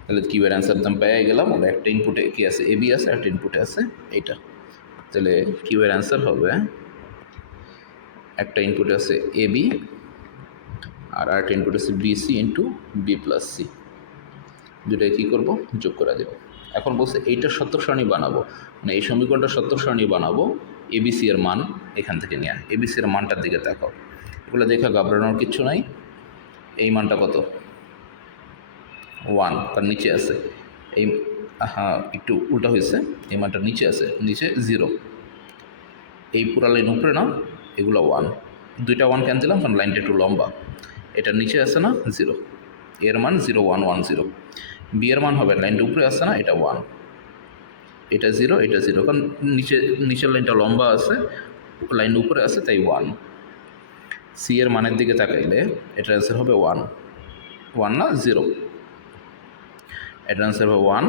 তাহলে কিউ এর অ্যান্সার দাম পেয়ে গেলাম। ওর একটা ইনপুটে কি আছে? এবি আছে, একটা ইনপুটে আছে এইটা। তাহলে কিউ এর অ্যান্সার হবে, একটা ইনপুটে আছে এবি আর আরেকটা ইনপুট আছে BC into B plus C, দুটাই কী করবো? যোগ করে দেব। এখন বলছে এইটার সত্য সারণী বানাবো, মানে এই সমীকরণটা সত্য সারণী বানাবো এবিসি এর মান এখান থেকে নেওয়া। এবিসি এর মানটার দিকে তাকাও, এগুলো দেখে ঘাবড়ানোর কিচ্ছু নাই। এই মানটা কত? 1, তার নিচে আছে এই, হ্যাঁ একটু উল্টা হয়েছে, এই মানটা নিচে আছে, নিচে 0। এই পুরা লাইন উপরে না, এগুলো 1, দুইটা 1 কেন দিলাম? কারণ লাইনটা একটু লম্বা। এটা নিচে আছে না 0, এর মান 0 1 1 0। বি এর মান হবে লাইনটা উপরে আছে না, এটা 1, এটা 0, এটা 0, কারণ নিচের লাইনটা লম্বা আছে, লাইন উপরে আছে, তাই 1। সি এর মানের দিকে তাকাইলে এটার অ্যান্সার হবে 1, 1 না 0, এটার অ্যান্সার হবে 1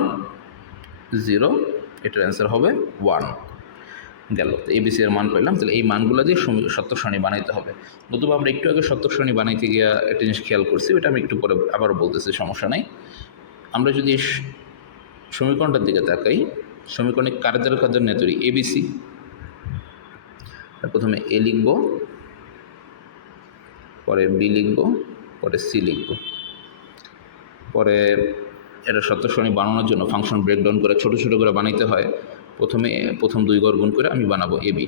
0, এটার অ্যান্সার হবে 1 গেল। তো এবিসি এর মান পেলাম। তাহলে এই মানগুলো দিয়ে সত্যক সারণী বানাইতে হবে। নতুবা আমরা একটু আগে সত্যক সারণী বানাইতে গিয়ে একটা জিনিস খেয়াল করছি, ওটা আমি একটু পরে আবারও বলতেছি, সমস্যা নাই। আমরা যদি সমীকরণটার দিকে তাকাই, সমীকরণে কাদের কাদের নিয়ে তৈরি? এবিসি। প্রথমে এ লিখব, পরে বি লিখব, পরে সি লিখব। পরে এটা সত্যক সারণী বানানোর জন্য ফাংশন ব্রেকডাউন করে ছোটো ছোটো করে বানাইতে হয়। প্রথম 2 ঘর গুণ করে আমি বানাবো এবি,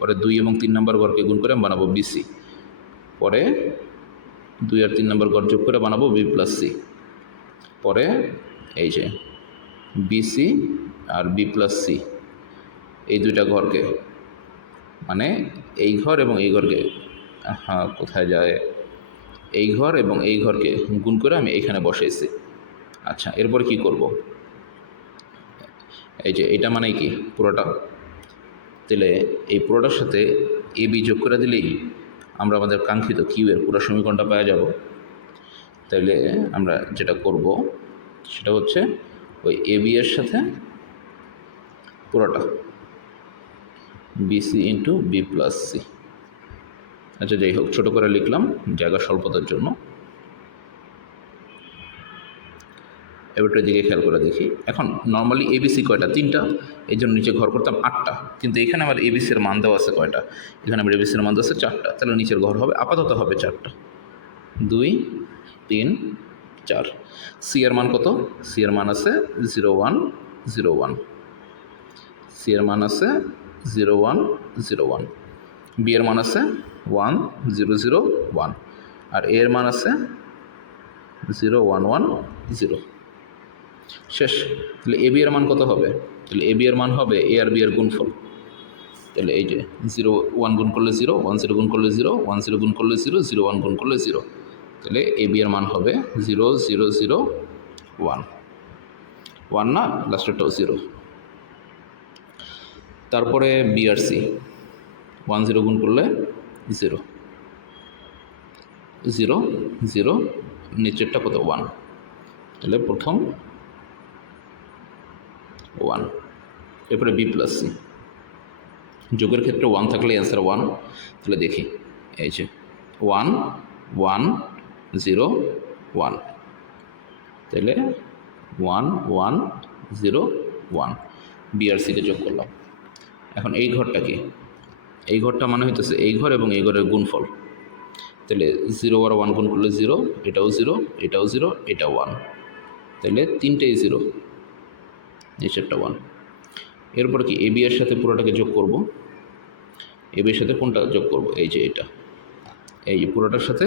পরে 2 এবং 3 নম্বর ঘরকে গুণ করে আমি বানাবো বিসি, পরে 2 আর 3 নম্বর ঘর যোগ করে বানাবো বি প্লাস সি, পরে এই যে বিসি আর বি প্লাস সি এই দুইটা ঘরকে, মানে এই ঘর এবং এই ঘরকে, কোথায় যায়, এই ঘর এবং এই ঘরকে গুণ করে আমি এইখানে বসাইছি। আচ্ছা, এরপর কি করব? এই যে এটা মানে কি পুরোটা, তাহলে এই পুরোটার সাথে এ বি যোগ করে দিলেই আমরা আমাদের কাঙ্ক্ষিত কিউ এর পুরো সমীকরণটা পাওয়া যাব। তাহলে আমরা যেটা করব সেটা হচ্ছে ওই এ বি এর সাথে পুরোটা BC into B plus C. আচ্ছা, যাই হোক, ছোটো করে লিখলাম জায়গা স্বল্পতার জন্য। এবারটার দিকে খেয়াল করে দেখি। এখন নর্মালি এবিসি কয়টা? 3টা, এই জন্য নিচে ঘর করতাম 8টা, কিন্তু এখানে আমার এবিসির মান দেওয়া আছে কয়টা? এখানে আমার এবিসির মান দেওয়া আছে 4টা, তাহলে নিচের ঘর হবে আপাতত হবে 4টা, 2 3 4। সি এর মান কত? সি এর মান আছে 0 1 0 1, সি এর মান আছে 0 1 0 1, বি এর মান আছে 1 0 0 1, আর এ এর মান আছে 0 1 1 0। শেষ। তাহলে এ বি এর মান কত হবে? তাহলে এ বি এর মান হবে এ আর বি এর গুণফল। তাহলে এই যে 0 1 গুণ করলে 0, 1 0 গুণ করলে 0, 1 0 গুণ করলে 0, 0 1 গুণ করলে 0। তাহলে এ বি এর মান হবে 0 0 0 1, 1 না, লাস্টেরটাও 0। তারপরে বি আর সি, 1 0 গুণ করলে 0 0 0, নিচেরটা কত? 1। তাহলে প্রথম 1, এরপরে বি প্লাস সি, যোগের ক্ষেত্রে 1 থাকলে অ্যান্সার 1। তাহলে দেখি, এই যে 1 1 0 1, তাহলে 1 1 0 1, বি আর সিকে যোগ করলাম। এখন এই ঘরটা কি? এই ঘরটা মানে হইতেছে এই ঘর এবং এই ঘরের গুণফল। তাহলে 0 আর 1 গুণ করলে 0, এটাও 0, এটাও 0, এটাও 1, তাহলে 3টেই 0, নিচেরটা 1। এরপর কি এ বি এর সাথে পুরোটাকে যোগ করব। এ বি এর সাথে কোনটা যোগ করব? এই যে এটা, এই যে পুরোটার সাথে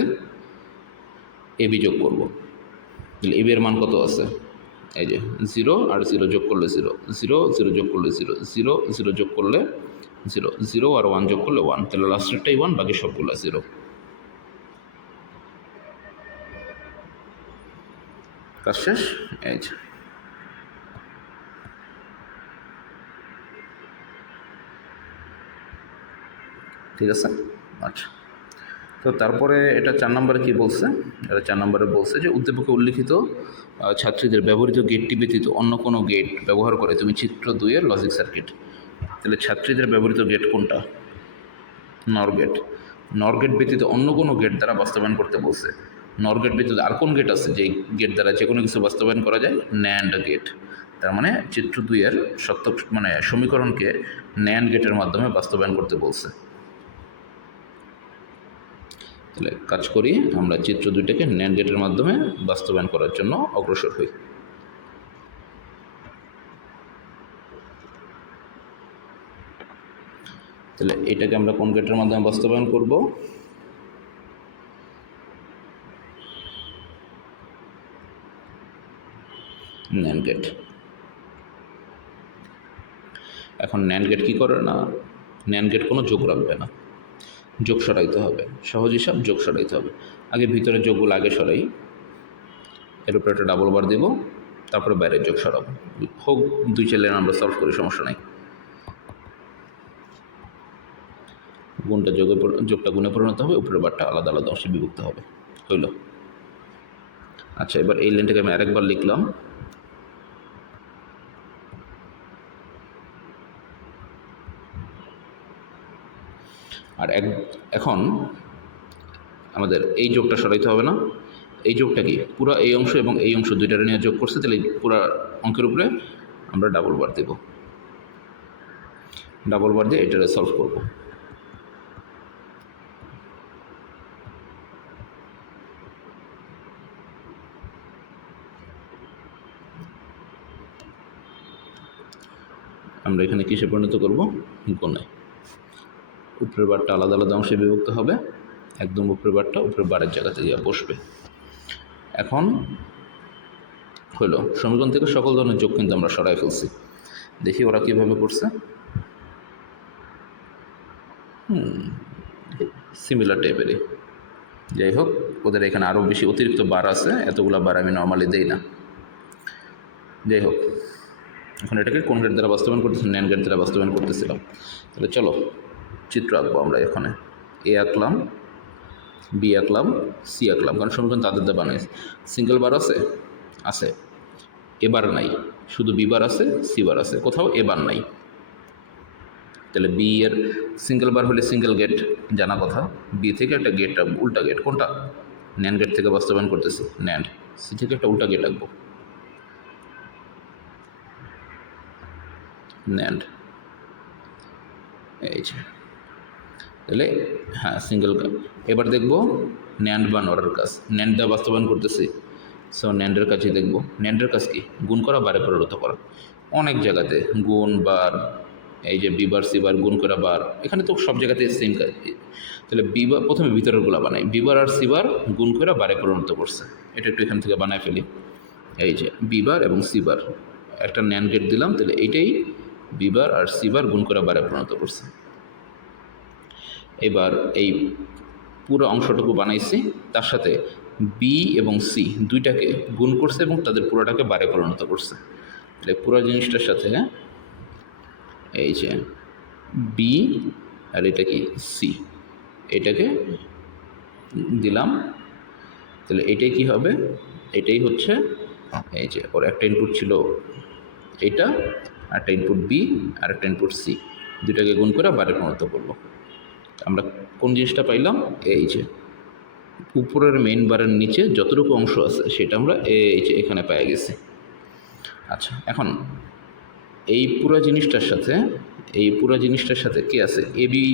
এ বি যোগ করব। তাহলে এ বি এর মান কত আছে? এই যে 0 আর 0 যোগ করলে 0, 0 0 যোগ করলে 0, 0 0 যোগ করলে 0, 0 আর 1 যোগ করলে 1, তাহলে লাস্টেরটাই 1, বাকি সবগুলো 0। কাজ শেষ। এই যে ঠিক আছে। আচ্ছা, তো তারপরে এটা 4 নম্বরে কী বলছে? এটা 4 নম্বরে বলছে যে উদ্দীপকে উল্লিখিত ছাত্রীদের ব্যবহৃত গেটটি ব্যতীত অন্য কোনো গেট ব্যবহার করে তুমি চিত্র 2 এর লজিক সার্কিট। তাহলে ছাত্রীদের ব্যবহৃত গেট কোনটা? নর গেট। নর গেট ব্যতীত অন্য কোনো গেট দ্বারা বাস্তবায়ন করতে বলছে। নর গেট ব্যতীত আর কোন গেট আছে যে গেট দ্বারা যে কোনো কিছু বাস্তবায়ন করা যায়? NAND gate. তার মানে চিত্র 2 এর সমীকরণকে ন্যান্ড গেটের মাধ্যমে বাস্তবায়ন করতে বলছে। তাহলে কাজ করি, আমরা চিত্র 2টাকে ন্যান্ড গেটের মাধ্যমে বাস্তবায়ন করার জন্য অগ্রসর হই। তাহলে এটাকে আমরা কোন গেটের মাধ্যমে বাস্তবায়ন করব? NAND gate. এখন ন্যান্ড গেট কী করে না? ন্যান্ড গেট কোনো যোগ রাখবে না। যোগ সরাইতে হবে, সহজ হিসাব, যোগ সরাইতে হবে। আগে ভিতরে যোগগুলো আগে সরাই, এর উপরে একটা ডাবল বার দেব, তারপরে বাইরের যোগ সরাবো। হোক 2-4 লাইন আমরা সলভ করি, সমস্যা নাই। গুণটা যোগটা গুণে পরিণত হবে, উপরের বারটা আলাদা আলাদা অংশে বিভক্ত হবে। হইল। আচ্ছা, এবার এই লাইনটাকে আমি আরেকবার লিখলাম। আর এখন আমাদের এই যোগটা সরাইতে হবে না। এই যোগটা কি পুরো এই অংশ এবং এই অংশ দুইটারে নিয়ে যোগ করছে, তাহলে পুরো অঙ্কের উপরে আমরা ডাবল বার দেব। ডাবল বার দিয়ে এটারে সলভ করব। আমরা এখানে কিসে পরিণত করব? গুণে। উপরের বারটা আলাদা আলাদা অংশে বিভক্ত হবে, একদম উপরের বারটা উপরের বারের জায়গাতে গিয়ে বসবে। এখন হলো সমীকরণ থেকে সকল ধরনের যোগ কিন্তু আমরা সরাই ফেলছি। দেখি ওরা কীভাবে করছে। সিমিলার টাইপেরই। যাই হোক, ওদের এখানে আরও বেশি অতিরিক্ত বার আছে, এতগুলো বার আমি নর্মালি দেই না। যাই হোক, এখন এটাকে কোন গেট দ্বারা বাস্তবায়ন করতেছি? ন্যান্ড গেট দ্বারা বাস্তবায়ন করতেছিলাম। তাহলে চলো চিত্র আঁকবো আমরা। এখানে এ আঁকলাম, বি আঁকলাম, সি আঁকলাম, কারণ সমীকরণ তাদের দ্বারা বানাইছে। সিঙ্গেল বার আছে, আছে, এবার নাই, শুধু বি বার আছে, সি বার আছে, কোথাও এবার নাই। তাহলে বি এর সিঙ্গেল বার হলে সিঙ্গেল গেট জানা কথা। বি থেকে একটা গেটটা উল্টা গেট, কোনটা? ন্যান্ড গেট থেকে বাস্তবায়ন করতেছি ন্যান্ড। সি থেকে একটা উল্টা গেট আঁকবো, ন্যান্ড। এই যে, তাহলে হ্যাঁ সিঙ্গেল। এবার দেখবো ন্যান্ড বা নরের কাজ। ন্যান্ড দ্বারা বাস্তবায়ন করতেছি, সো ন্যান্ডের কাজই দেখবো। ন্যান্ডের কাজ কি? গুণ করা, বারে পরিণত করা। অনেক জায়গাতে গুণ, বার, এই যে বি বার সি বার, গুণ করা, বার, এখানে তো সব জায়গাতে সেম কাজ। তাহলে বি বার প্রথমে ভিতরেরগুলো বানাই। বি বার আর সি বার গুণ করে বারে পরিণত করছে, এটা একটু এখান থেকে বানায় ফেলি। এই যে বি বার এবং সি বার, একটা ন্যান্ড গেট দিলাম, তাহলে এইটাই বি বার আর সি বার গুণ করে বারে পরিণত করছে। এবার এই পুরো অংশটুকু বানাইছি, তার সাথে বি এবং সি দুইটাকে গুণ করছে এবং তাদের পুরোটাকে বারে পরিণত করছে। তাহলে পুরো জিনিসটার সাথে এই যে বি আর এটা কি সি, এটাকে দিলাম, তাহলে এটাই কি হবে? এটাই হচ্ছে, এই যে ওর একটা ইনপুট ছিল এটা, একটা ইনপুট বি আর একটা ইনপুট সি, দুটাকে গুণ করে বারে পরিণত করবো। আমরা কোন জিনিসটা পাইলাম? এই যে উপরের মেইন বারের নিচে যতটুকু অংশ আছে সেটা আমরা এই যে এখানে পেয়ে গেছি। আচ্ছা, এখন এই পুরো জিনিসটার সাথে কি আছে? এ বি,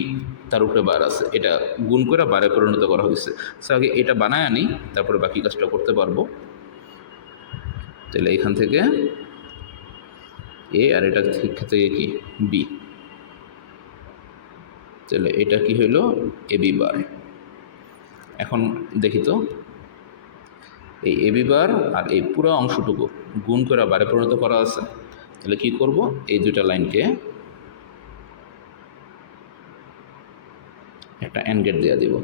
তার উপরে বার আছে, এটা গুণ করে বারে পরিণত করা হয়েছে। সো আগে এটা বানায় আনি, তারপরে বাকি কাজটা করতে পারবো। তাহলে এখান থেকে এ আর এটা থেকে কি বি, তাহলে এটা কি হইলো? এ বি বার। এখন দেখি তো, এই এ বি বার আর এই পুরো অংশটুকু গুণ করে বারে পরিণত করা আছে। তাহলে কি করব? এই দুটা লাইনকে একটা অ্যান্ড গেট দেওয়া দিব।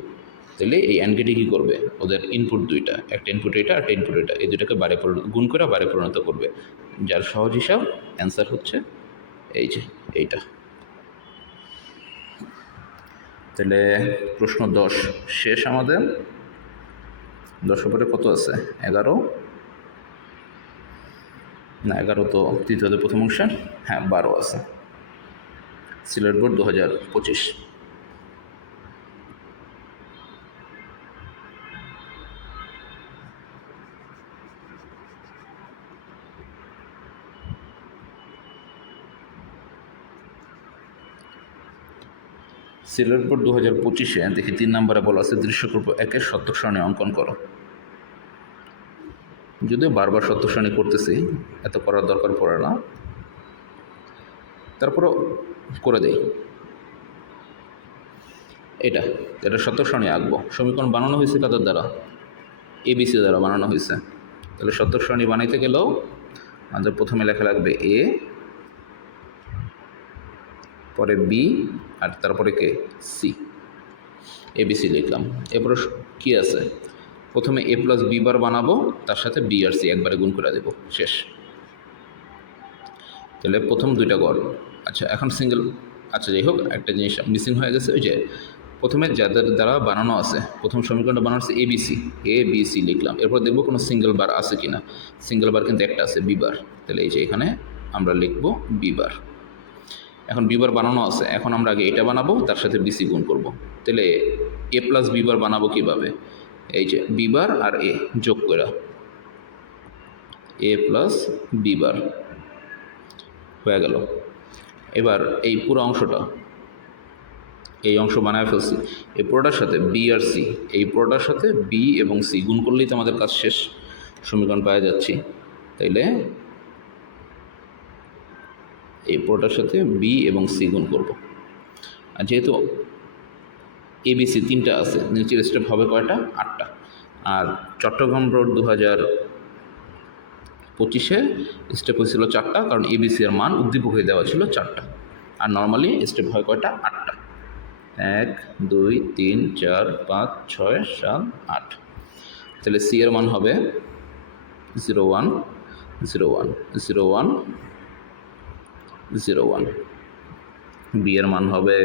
তাহলে এই অ্যান্ড গেটে কী করবে? ওদের ইনপুট দুইটা, একটা ইনপুট এটা, একটা ইনপুট এটা, এই দুটাকে গুণ করে বারে পরিণত করবে। যার সহজ হিসাব অ্যান্সার হচ্ছে এই যে এইটা। তাহলে প্রশ্ন 10 শেষ আমাদের। 10 পরে কত আছে? 11 না, 11 তো তৃতীয়তে প্রথম অংশের, হ্যাঁ 12 আছে। সিলেট বোর্ড 2025। সিলেট বোর্ড 2025-এ দেখি 3 নম্বরে বলা আছে দৃশ্যকল্প 1-এর সত্যক সারণী অঙ্কন করো। যদিও বারবার সত্যক সারণী করতেছি, এত করার দরকার পড়ে না, তারপরও করে দেই। এটা সত্যক সারণী আঁকবো। সমীকরণ বানানো হয়েছে কাদের দ্বারা? এবিসি দ্বারা বানানো হয়েছে। তাহলে সত্যক সারণী বানাইতে গেলেও আমাদের প্রথমে লেখা লাগবে এ, পরে বি, আর তারপরে কে? সি। এবিসি লিখলাম। এরপরে কী আছে, প্রথমে এ প্লাস বি বার বানাবো, তার সাথে বি আর সি একবারে গুণ করে দেবো, শেষ। তাহলে প্রথম দুইটা গড়। আচ্ছা এখন সিঙ্গেল, আচ্ছা যাই হোক, একটা জিনিস মিসিং হয়ে গেছে, ওই যে প্রথমে যাদের দ্বারা বানানো আছে, প্রথম সমীকরণটা বানানো আছে এবিসি, এ বি সি লিখলাম। এরপর দেখবো কোনো সিঙ্গেল বার আছে কি না। সিঙ্গেল বার কিন্তু একটা আছে, বি বার। তাহলে এই যে এখানে আমরা লিখবো বি বার। এখন বি বার বানানো আছে, এখন আমরা আগে এটা বানাবো, তার সাথে বিসি গুণ করব। তাহলে এ প্লাস বি বার বানাবো কীভাবে, এই যে বি বার আর এ যোগ করে এ প্লাস বি বার হয়ে গেল। এবার এই পুরো অংশটা, এই অংশ বানায় ফেলছি, এই পুরোটার সাথে বি আর সি, এই পুরোটার সাথে বি এবং সি গুণ করলেই তো আমাদের কাজ শেষ, সমীকরণ পাওয়া যাচ্ছি। তাইলে এই পুরোটার সাথে বি এবং সি গুণ করব। আর যেহেতু এবিসি তিনটা আছে, নিচের স্টেপ হবে কয়টা, 8টা। আর চট্টগ্রাম বোর্ড 2025-এ স্টেপ হয়েছিল 4টা, কারণ এবিসি এর মান উদ্দীপক হয়ে দেওয়া ছিল 4টা। আর নর্মালি স্টেপ হয় কয়টা, 8টা। 1 2 3 4 5 6 7 8। তাহলে সি এর মান হবে 0 1 0 1 0 1 0 1। বি এর মান হবে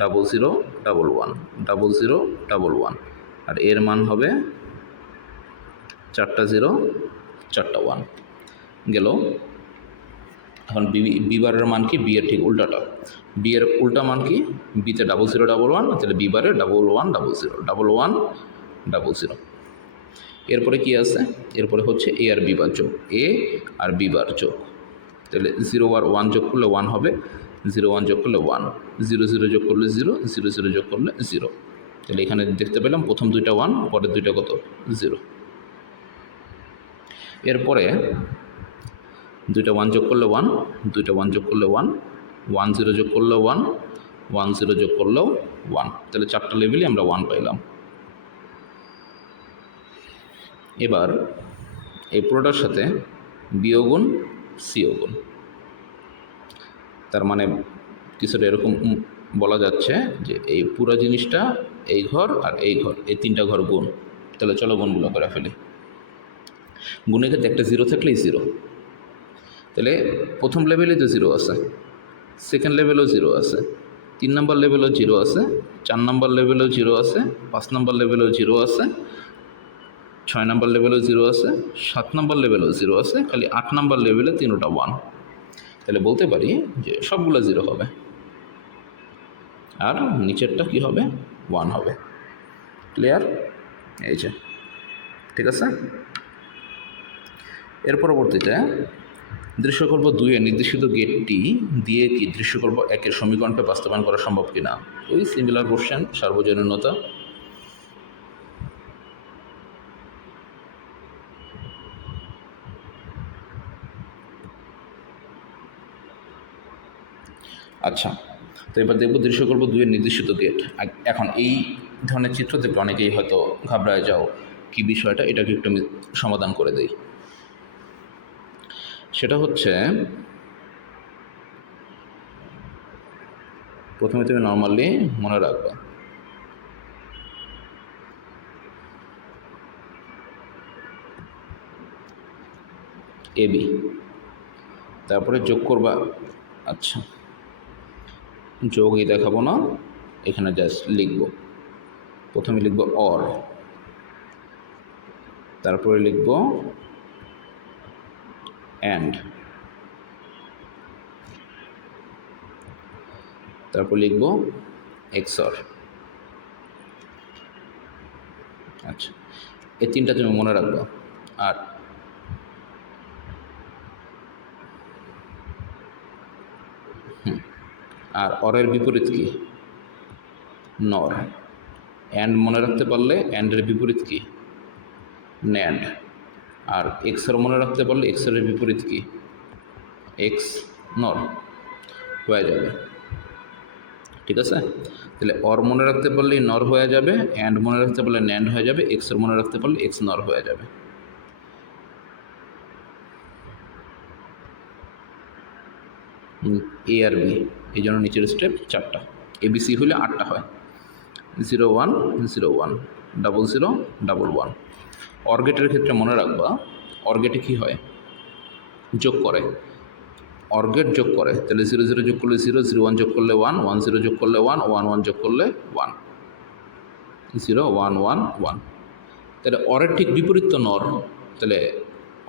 0 0 1 1 0 0 1 1। আর এর মান হবে 4টা 0 4টা 1 গেল। এখন বি বারের মান কি, বি এর ঠিক উল্টাটা, বি এর উল্টা মান কি, বিতে 0 0 1 1, তাহলে বি বারে 1 1 0 0 1 1 0 0। এরপরে কি আছে, এরপরে হচ্ছে এ আর বি বার যোগ, এ আর বি বার যোগ। তাহলে 0 আর 1 যোগ করলে 1 হবে, 0 1 যোগ করলে 1, 0 0 যোগ করলে 0, 0 0 যোগ করলে 0। তাহলে এখানে দেখতে পেলাম প্রথম দুইটা 1, পরের দুইটা কত, 0। এরপরে দুইটা 1 যোগ করলে 1, দুইটা 1 যোগ করলে 1, 1 0 যোগ করলে 1, 1 0 যোগ করলেও 1। তাহলে 4টা লেভেলই আমরা 1 পাইলাম। এবার এই পুরোটার সাথে বিও গুণ সিও গুণ, তার মানে কিছুটা এরকম বলা যাচ্ছে যে এই পুরো জিনিসটা এই ঘর আর এই ঘর, এই তিনটা ঘর গুণ। তাহলে চলো গুণগুলো করে ফেলি। গুণের ক্ষেত্রে একটা 0 থাকলেই 0। তাহলে প্রথম লেভেলে তো 0 আছে, সেকেন্ড লেভেলেও 0 আছে, 3 নম্বর লেভেলেও 0 আছে, 4 নম্বর লেভেলেও 0 আছে, 5 নম্বর লেভেলেও 0 আছে, 6 নম্বর লেভেলেও 0 আছে, 7 নম্বর লেভেলেও 0 আছে, খালি 8 নম্বর লেভেলে তিনোটা 1। তাহলে বলতে পারি যে সবগুলো 0 হবে, আর নিচেরটা কি হবে, 1 হবে। ক্লিয়ার, এই যে ঠিক আছে। এর পরবর্তীতে দৃশ্যকল্প 2-এর নির্দেশিত গেটটি দিয়ে কি দৃশ্যকল্প 1-এর সমীকরণটা বাস্তবায়ন করা সম্ভব কিনা। ওই সিমিলার কোশ্চেন, সার্বজনীনতা। আচ্ছা, তো এবার দেখব দৃশ্যকল্প 2-এর নির্দেশিত গেট। এখন এই ধরনের চিত্র দেখলে অনেকেই হয়তো ঘাবড়ায় যাও, কি বিষয়টা, এটাকে একটু আমি সমাধান করে দেই। সেটা হচ্ছে, প্রথমে তুমি নর্মালি মনে রাখবে এবি, তারপরে যোগ করবা। আচ্ছা, যোগই দেখাবো না, এখানে জাস্ট লিখব। প্রথমে লিখব অর, তারপরে লিখব অ্যান্ড, তারপর লিখব এক্সর। আচ্ছা, এই তিনটা তুমি মনে রাখবে। আর অরের বিপরীত কি, নর। অ্যান্ড মনে রাখতে পারলে অ্যান্ডের বিপরীত কি, ন্যান্ড। আর এক্সর মনে রাখতে পারলে এক্সরের বিপরীত কি, এক্স নর, হয়ে যাবে। ঠিক আছে, তাহলে অর মনে রাখতে পারলেই নর হয়ে যাবে, অ্যান্ড মনে রাখতে পারলে ন্যান্ড হয়ে যাবে, এক্সর মনে রাখতে পারলে এক্স নর হয়ে যাবে। এ আর বি, এই জন্য নিচের স্টেপ 4টা, এবিসি হলে 8টা হয়। 0 1 0 1 ডাবল 0 ডাবল 1। অর গেটের ক্ষেত্রে মনে রাখবা অর গেটে কী হয়, যোগ করে, অর গেট যোগ করে, তাহলে 0 0 যোগ করলে 0, 0 1 যোগ করলে 1, 1 0 যোগ করলে 1, 1 1 যোগ করলে 1, 0 1 1 1। তাহলে অরের ঠিক বিপরীত তো নর, তাহলে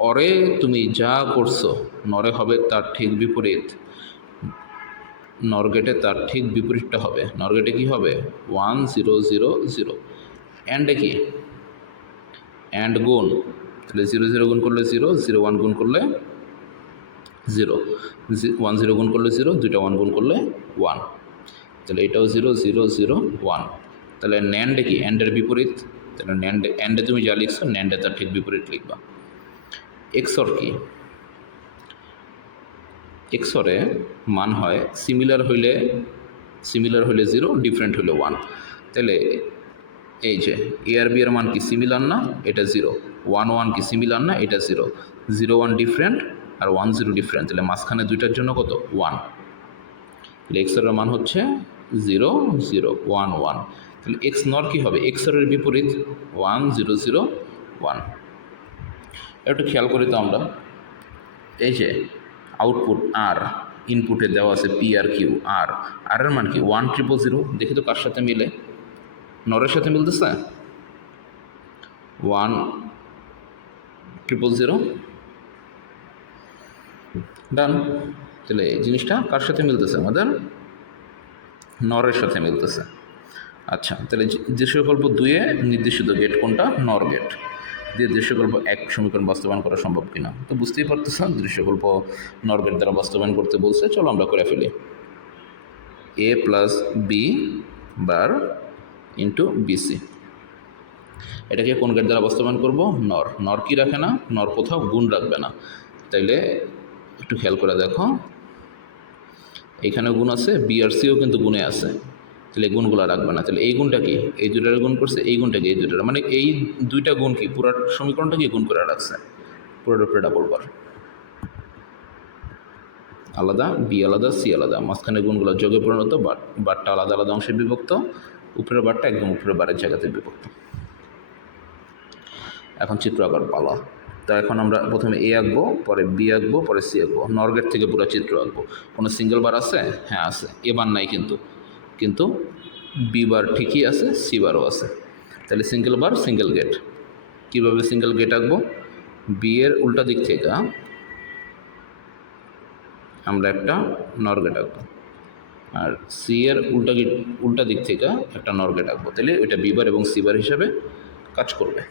অরে তুমি যা করছো নরে হবে তার ঠিক বিপরীত, নর গেটে তার ঠিক বিপরীতটা হবে। নর গেটে কী হবে 1 0 0 0। অ্যান্ডে কি অ্যান্ড গুণ, তাহলে 0 0 গুণ করলে 0, 0 1 গুণ করলে 0, 1 0 গুণ করলে 0, দুইটা 1 গুণ করলে 1, তাহলে এটাও 0 0 0 1। তাহলে ন্যান্ডে কি অ্যান্ডের বিপরীত, তাহলে অ্যান্ডে তুমি যা লিখছো ন্যান্ডে তার ঠিক বিপরীত লিখবা। এক্সর কি, এক্সরে মান হয় সিমিলার হইলে 0, ডিফারেন্ট হইলে 1। তাহলে এই যে এ আর বি এর মান কি সিমিলার না, এটা 0, 1 1 কি সিমিলার না, এটা 0, 0 1 ডিফারেন্ট আর 1 0 ডিফারেন্ট, তাহলে মাঝখানে দুইটার জন্য কত 1, তাহলে এক্সের মান হচ্ছে 0 0 1 1। তাহলে এক্স নর কী হবে, এক্সের বিপরীত 1 0 0 1। একটু খেয়াল করি তো আমরা, এই যে আউটপুট আর, ইনপুটে দেওয়া আছে পি আর কিউ, আর এর মান কি 1 0 0, দেখি তো কার সাথে মিলে, নরের সাথে মিলতেছে 1 0 0, ডান। তাহলে এই জিনিসটা কার সাথে মিলতেছে, আমাদের নরের সাথে মিলতেছে। আচ্ছা, তাহলে দৃশ্যকল্প 2-এ নির্দেশিত গেট কোনটা, নর গেট দিয়ে দৃশ্যকল্প 1 সমীকরণ বাস্তবায়ন করা সম্ভব কিনা, তো বুঝতেই পারতেছেন দৃশ্যকল্প নর গেট দ্বারা বাস্তবায়ন করতে বলছে। চলো আমরা করে ফেলি। a plus B bar into BC, এটাকে কোন গেট দ্বারা বাস্তবায়ন করব, নর। নর কি রাখে না, নর কোথাও গুণ রাখবে না, তাইলে একটু খেয়াল করে দেখো, এখানে গুণ আছে, বি আর সিও কিন্তু গুণে আছে, তাহলে গুণগুলো রাখবে না। তাহলে এই গুণটা কি, এই দুটার গুণ করছে, এই গুণটা কি, এই দুটার, মানে এই দুইটা গুণ কি পুরো সমীকরণটা কি গুণ করে রাখছে, পুরোটা উপরে ডাবল বার, আলাদা বি আলাদা সি আলাদা, মাঝখানে গুণগুলো যোগে পরিণত, বারটা আলাদা আলাদা অংশে বিভক্ত, উপরের বারটা একদম উপরের বারের জায়গাতে বিভক্ত। এখন চিত্র আঁকার পালা। তো এখন আমরা প্রথমে এ আঁকবো, পরে বি আঁকবো, পরে সি আঁকবো, নর গেট থেকে পুরো চিত্র আঁকবো। কোনো সিঙ্গেল বার আছে, হ্যাঁ আছে, এ বার নাই কিন্তু বি বার ঠিকই আছে, সি বারও আছে। তাহলে সিঙ্গেল বার সিঙ্গেল গেট, কীভাবে সিঙ্গেল গেট আঁকবো, বি এর উল্টা দিক থেকে আমরা একটা নর গেট আঁকবো, আর সি এর উল্টা দিক থেকে একটা নর গেট আঁকবো, তাহলে ওইটা বি বার এবং সি বার হিসাবে কাজ করবে।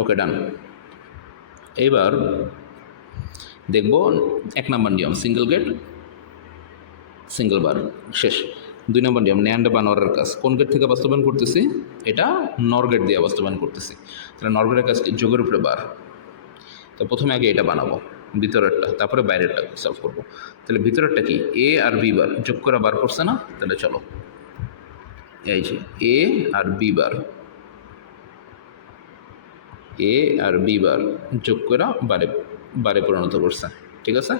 ওকে, ডান। এবার দেখব 1 নম্বর নিয়ম, সিঙ্গেল গেট সিঙ্গেল বার, শেষ। 2 নম্বর নিয়ম, ন্যান্ড বা নরের কাজ, কোন গেট থেকে বাস্তবায়ন করতেছি, এটা নর গেট দিয়ে বাস্তবায়ন করতেছি। তাহলে নর গেটের কাজ কি, যোগের উপরে বার। তো প্রথমে আগে এটা বানাবো ভিতরেরটা, তারপরে বাইরেরটা সলভ করবো। তাহলে ভিতরেরটা কি, এ আর বি বার যোগ করে বার করছে না, তাহলে চলো এই যে এ আর বি বার, এ আর বি বার যোগ করে বারে পরিণত করছে, ঠিক আছে।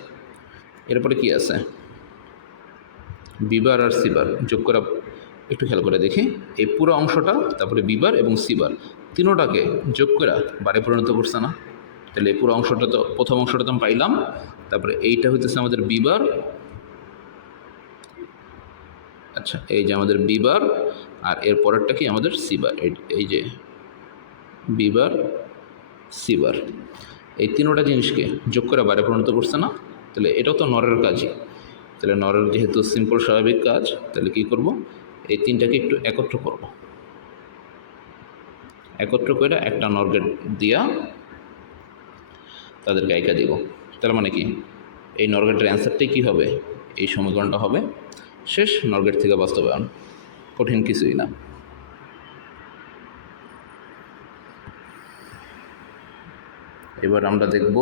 এরপরে কি আছে, বি বার আর সি বার যোগ করে, একটু খেয়াল করে দেখি, এই পুরো অংশটা, তারপরে বি বার এবং সি বার তিনোটাকে যোগ করে বারে পরিণত করছে না, তাহলে এই পুরো অংশটা তো, প্রথম অংশটা তো পাইলাম, তারপরে এইটা হইতেছে আমাদের বি বার, আচ্ছা এই যে আমাদের বি বার, আর এর পরেরটা কি আমাদের সি বার, এই যে বি বার সি বার, এই তিনোটা জিনিসকে যোগ করে বারে পরিণত করছে না, তাহলে এটাও তো নরের কাজই। তাহলে নরের যেহেতু সিম্পল স্বাভাবিক কাজ, তাহলে কী করব, এই তিনটাকে একটু একত্র করব, একত্র করে একটা নর গেট দিয়া তাদেরকে আইকা দিব। তার মানে কি, এই নর গেটের অ্যান্সারটাই কী হবে, এই সমীকরণটা হবে। শেষ, নর গেট থেকে বাস্তবায়ন, কঠিন কিছুই না। এবার আমরা দেখব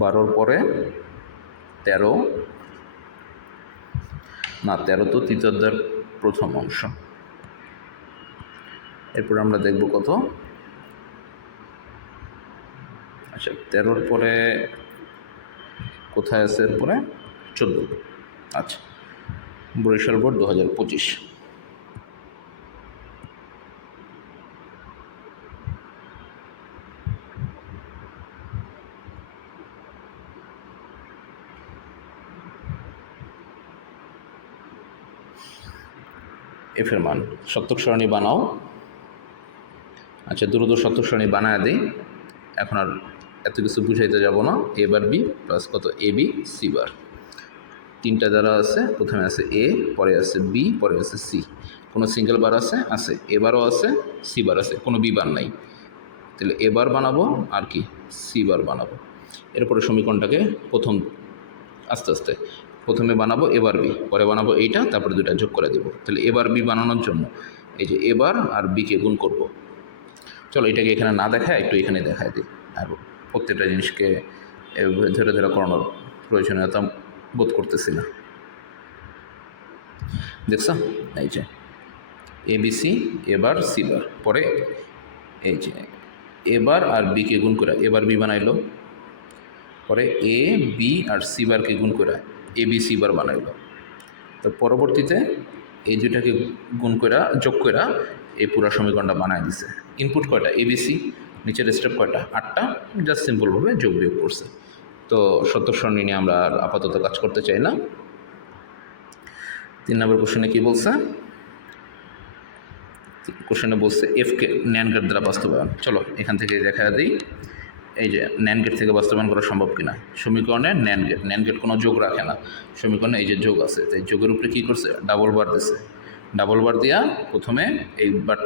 12-র পরে 13, না 13 তো তৃতীয় অধ্যায়ের প্রথম অংশ। এরপরে আমরা দেখব কত, আচ্ছা 13-র পরে কোথায় আছে, এরপরে 14। আচ্ছা, বরিশাল বোর্ড 2025। এফের মান সত্যক সারণী বানাও। আচ্ছা, দ্রুত সত্যক সারণী বানায় দিই, এখন আর এত কিছু বুঝাইতে যাব না। এ বার বি প্লাস কত এ বি সি বার, তিনটা দ্বারা আছে, প্রথমে আছে এ, পরে আছে বি, পরে আছে সি। কোনো সিঙ্গেল বার আছে? আছে। এ বারও আছে, সি বার আছে, কোনো বি বার নাই। তাহলে এ বার বানাবো আর কি সি বার বানাবো। এরপরে সমীকরণটাকে প্রথম আস্তে আস্তে প্রথমে বানাবো এবার বি, পরে বানাবো এইটা, তারপরে দুটা যোগ করে দেবো। তাহলে এবার বি বানানোর জন্য এই যে এবার আর বিকে গুণ করব। চলো এটাকে এখানে না দেখায় একটু এখানে দেখায় দিই, আর প্রত্যেকটা জিনিসকে ধরে ধরে করানোর প্রয়োজনীয়তা বোধ করতেছি না। দেখছ এই যে এবিসি এবার সি বার, পরে এই যে এবার আর বিকে গুণ করে এবার বি বানাইলো, পরে এ বি আর সি বারকে গুণ করে এ বি সি বার বানাইলো। তো পরবর্তীতে এই দুটাকে গুণ করে যোগ করে এই পুরো সমীকরণটা বানায় দিছে। ইনপুট কয়টা? এবিসি, নিচের স্টেপ কয়টা? 8টা, জাস্ট সিম্পলভাবে যোগ বিয়োগ করছে। তো সত্যক সারণী নিয়ে আমরা আর আপাতত কাজ করতে চাই না। 3 নম্বর কোশ্চেনে কী বলছে? কোশ্চেনে বলছে এফকে ন্যান্ড গেট দ্বারা বাস্তবায়ন। চলো এখান থেকে দেখা দিই এই যে ন্যান্ড গেট থেকে বাস্তবায়ন করা সম্ভব কিনা। সমীকরণে ন্যান্ড গেট কোনো যোগ রাখে না, সমীকরণে এই যে যোগ আছে, তাই যোগের উপরে কী করছে? ডাবল বার দিছে। ডাবল বার দিয়া প্রথমে এই বার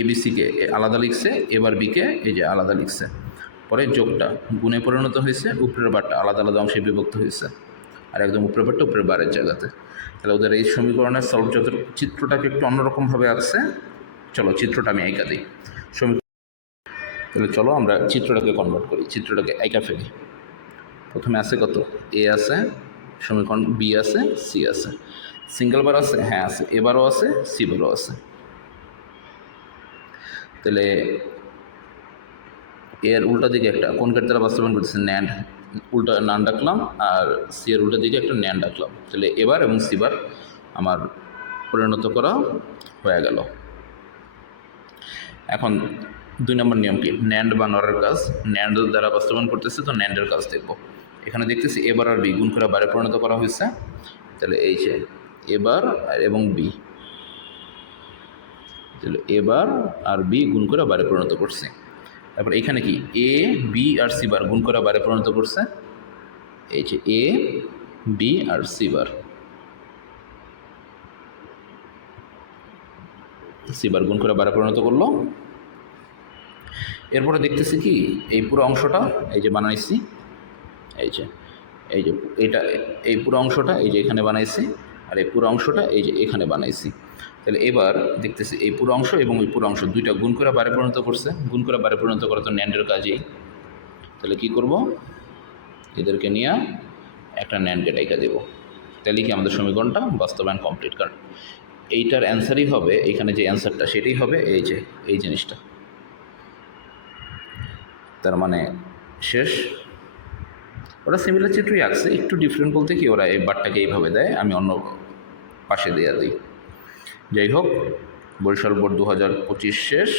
এবিসিকে আলাদা লিখছে, এবার বিকে এই যে আলাদা লিখছে, পরে যোগটা গুণে পরিণত হয়েছে, উপরের বারটা আলাদা আলাদা অংশে বিভক্ত হয়েছে, আর একদম উপরের বারটা উপরের বারের জায়গাতে। তাহলে ওদের এই সমীকরণের সলভ যত চিত্রটাকে একটু অন্যরকমভাবে আসছে। চলো চিত্রটা আমি আঁকা দিই। তাহলে চলো আমরা চিত্রটাকে কনভার্ট করি, চিত্রটাকে আঁকা ফেলি। প্রথমে আছে কত? এ আছে, সমীকরণ বি আছে, সি আছে। সিঙ্গেল বার আছে? হ্যাঁ আছে। এবারও আছে, সি বারও আছে। তাহলে এর উল্টা দিকে একটা কোন গেট দ্বারা বাস্তবায়ন করতেছে? ন্যান্ড, উল্টা নান ডাকলাম, আর সি এর উল্টা দিকে একটা ন্যান্ড ডাকলাম। তাহলে এবার এবং সি বার আমার পরিণত করা হয়ে গেল। এখন 2 নম্বর নিয়ম কি? ন্যান্ড বা নরের কাজ। ন্যান্ড দ্বারা বাস্তবায়ন করতেছে, তো ন্যান্ডের কাজ দেখব। এখানে দেখতেছি এবার আর বি গুণ করে বারে পরিণত করা হয়েছে। তাহলে এই যে এবার এবং বি, তাহলে এবার আর বি গুণ করে বারে পরিণত করছে। তারপর এখানে কি এ বি আর সি বার গুণ করে বারে পরিণত করছে। এই যে A B R C bar, C বার গুণ করে বারে পরিণত করলো। এরপরে দেখতেছি কি এই পুরো অংশটা এই যে বানাইছি, এই যে এটা এই পুরো অংশটা এই যে এখানে বানাইছি, আর এই পুরো অংশটা এই যে এখানে বানাইছি। তাহলে এবার দেখতেছি এই পুরো অংশ এবং এই পুরো অংশ দুইটা গুণ করে বারে পরিণত করছে। গুণ করে বারে পরিণত করা তো ন্যান্ডের কাজেই। তাহলে কি করব? এদেরকে নিয়ে একটা ন্যান্ড গেট আইকা দেবো। তাহলে কি আমাদের সমীকরণটা বাস্তবায়ন কমপ্লিট। কারণ এইটার অ্যান্সারই হবে, এখানে যে অ্যান্সারটা সেটাই হবে এই যে এই জিনিসটা। তার মানে শেষ। ওরা সিমিলার চিত্রই আঁকছে, একটু ডিফারেন্ট বলতে কি ওরা এই বারটাকে এইভাবে দেয়, আমি অন্য পাশে দিয়ে দিই। যাই হোক, বরিশাল বোর্ড 2025 শেষ।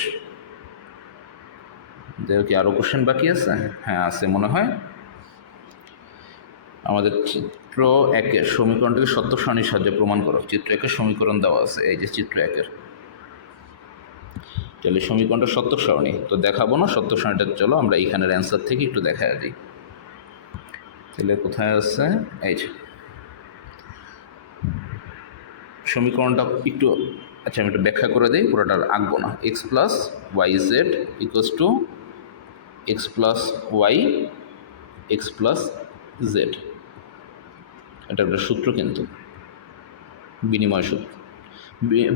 দেখো কি আরও কোশ্চেন বাকি আছে? হ্যাঁ আছে মনে হয়। আমাদের চিত্র 1-এর সমীকরণটিকে সত্যক সারণীর সাহায্যে প্রমাণ করো। চিত্র 1-এর সমীকরণ দেওয়া আছে, এই যে চিত্র 1-এর। তাহলে সমীকরণটা সত্যক সারণী, তো দেখাবো না সত্যক সারণীটা। চলো আমরা এইখানের অ্যান্সার থেকে একটু দেখা দিই। তাহলে কোথায় আছে? এই যে সমীকরণটা একটু, আচ্ছা আমি একটু ব্যাখ্যা করে দিই, পুরোটা আঁকবো না। X plus Y Z equals to X plus Y x plus Z, এটা একটা সূত্র, কিন্তু বিনিময় সূত্র,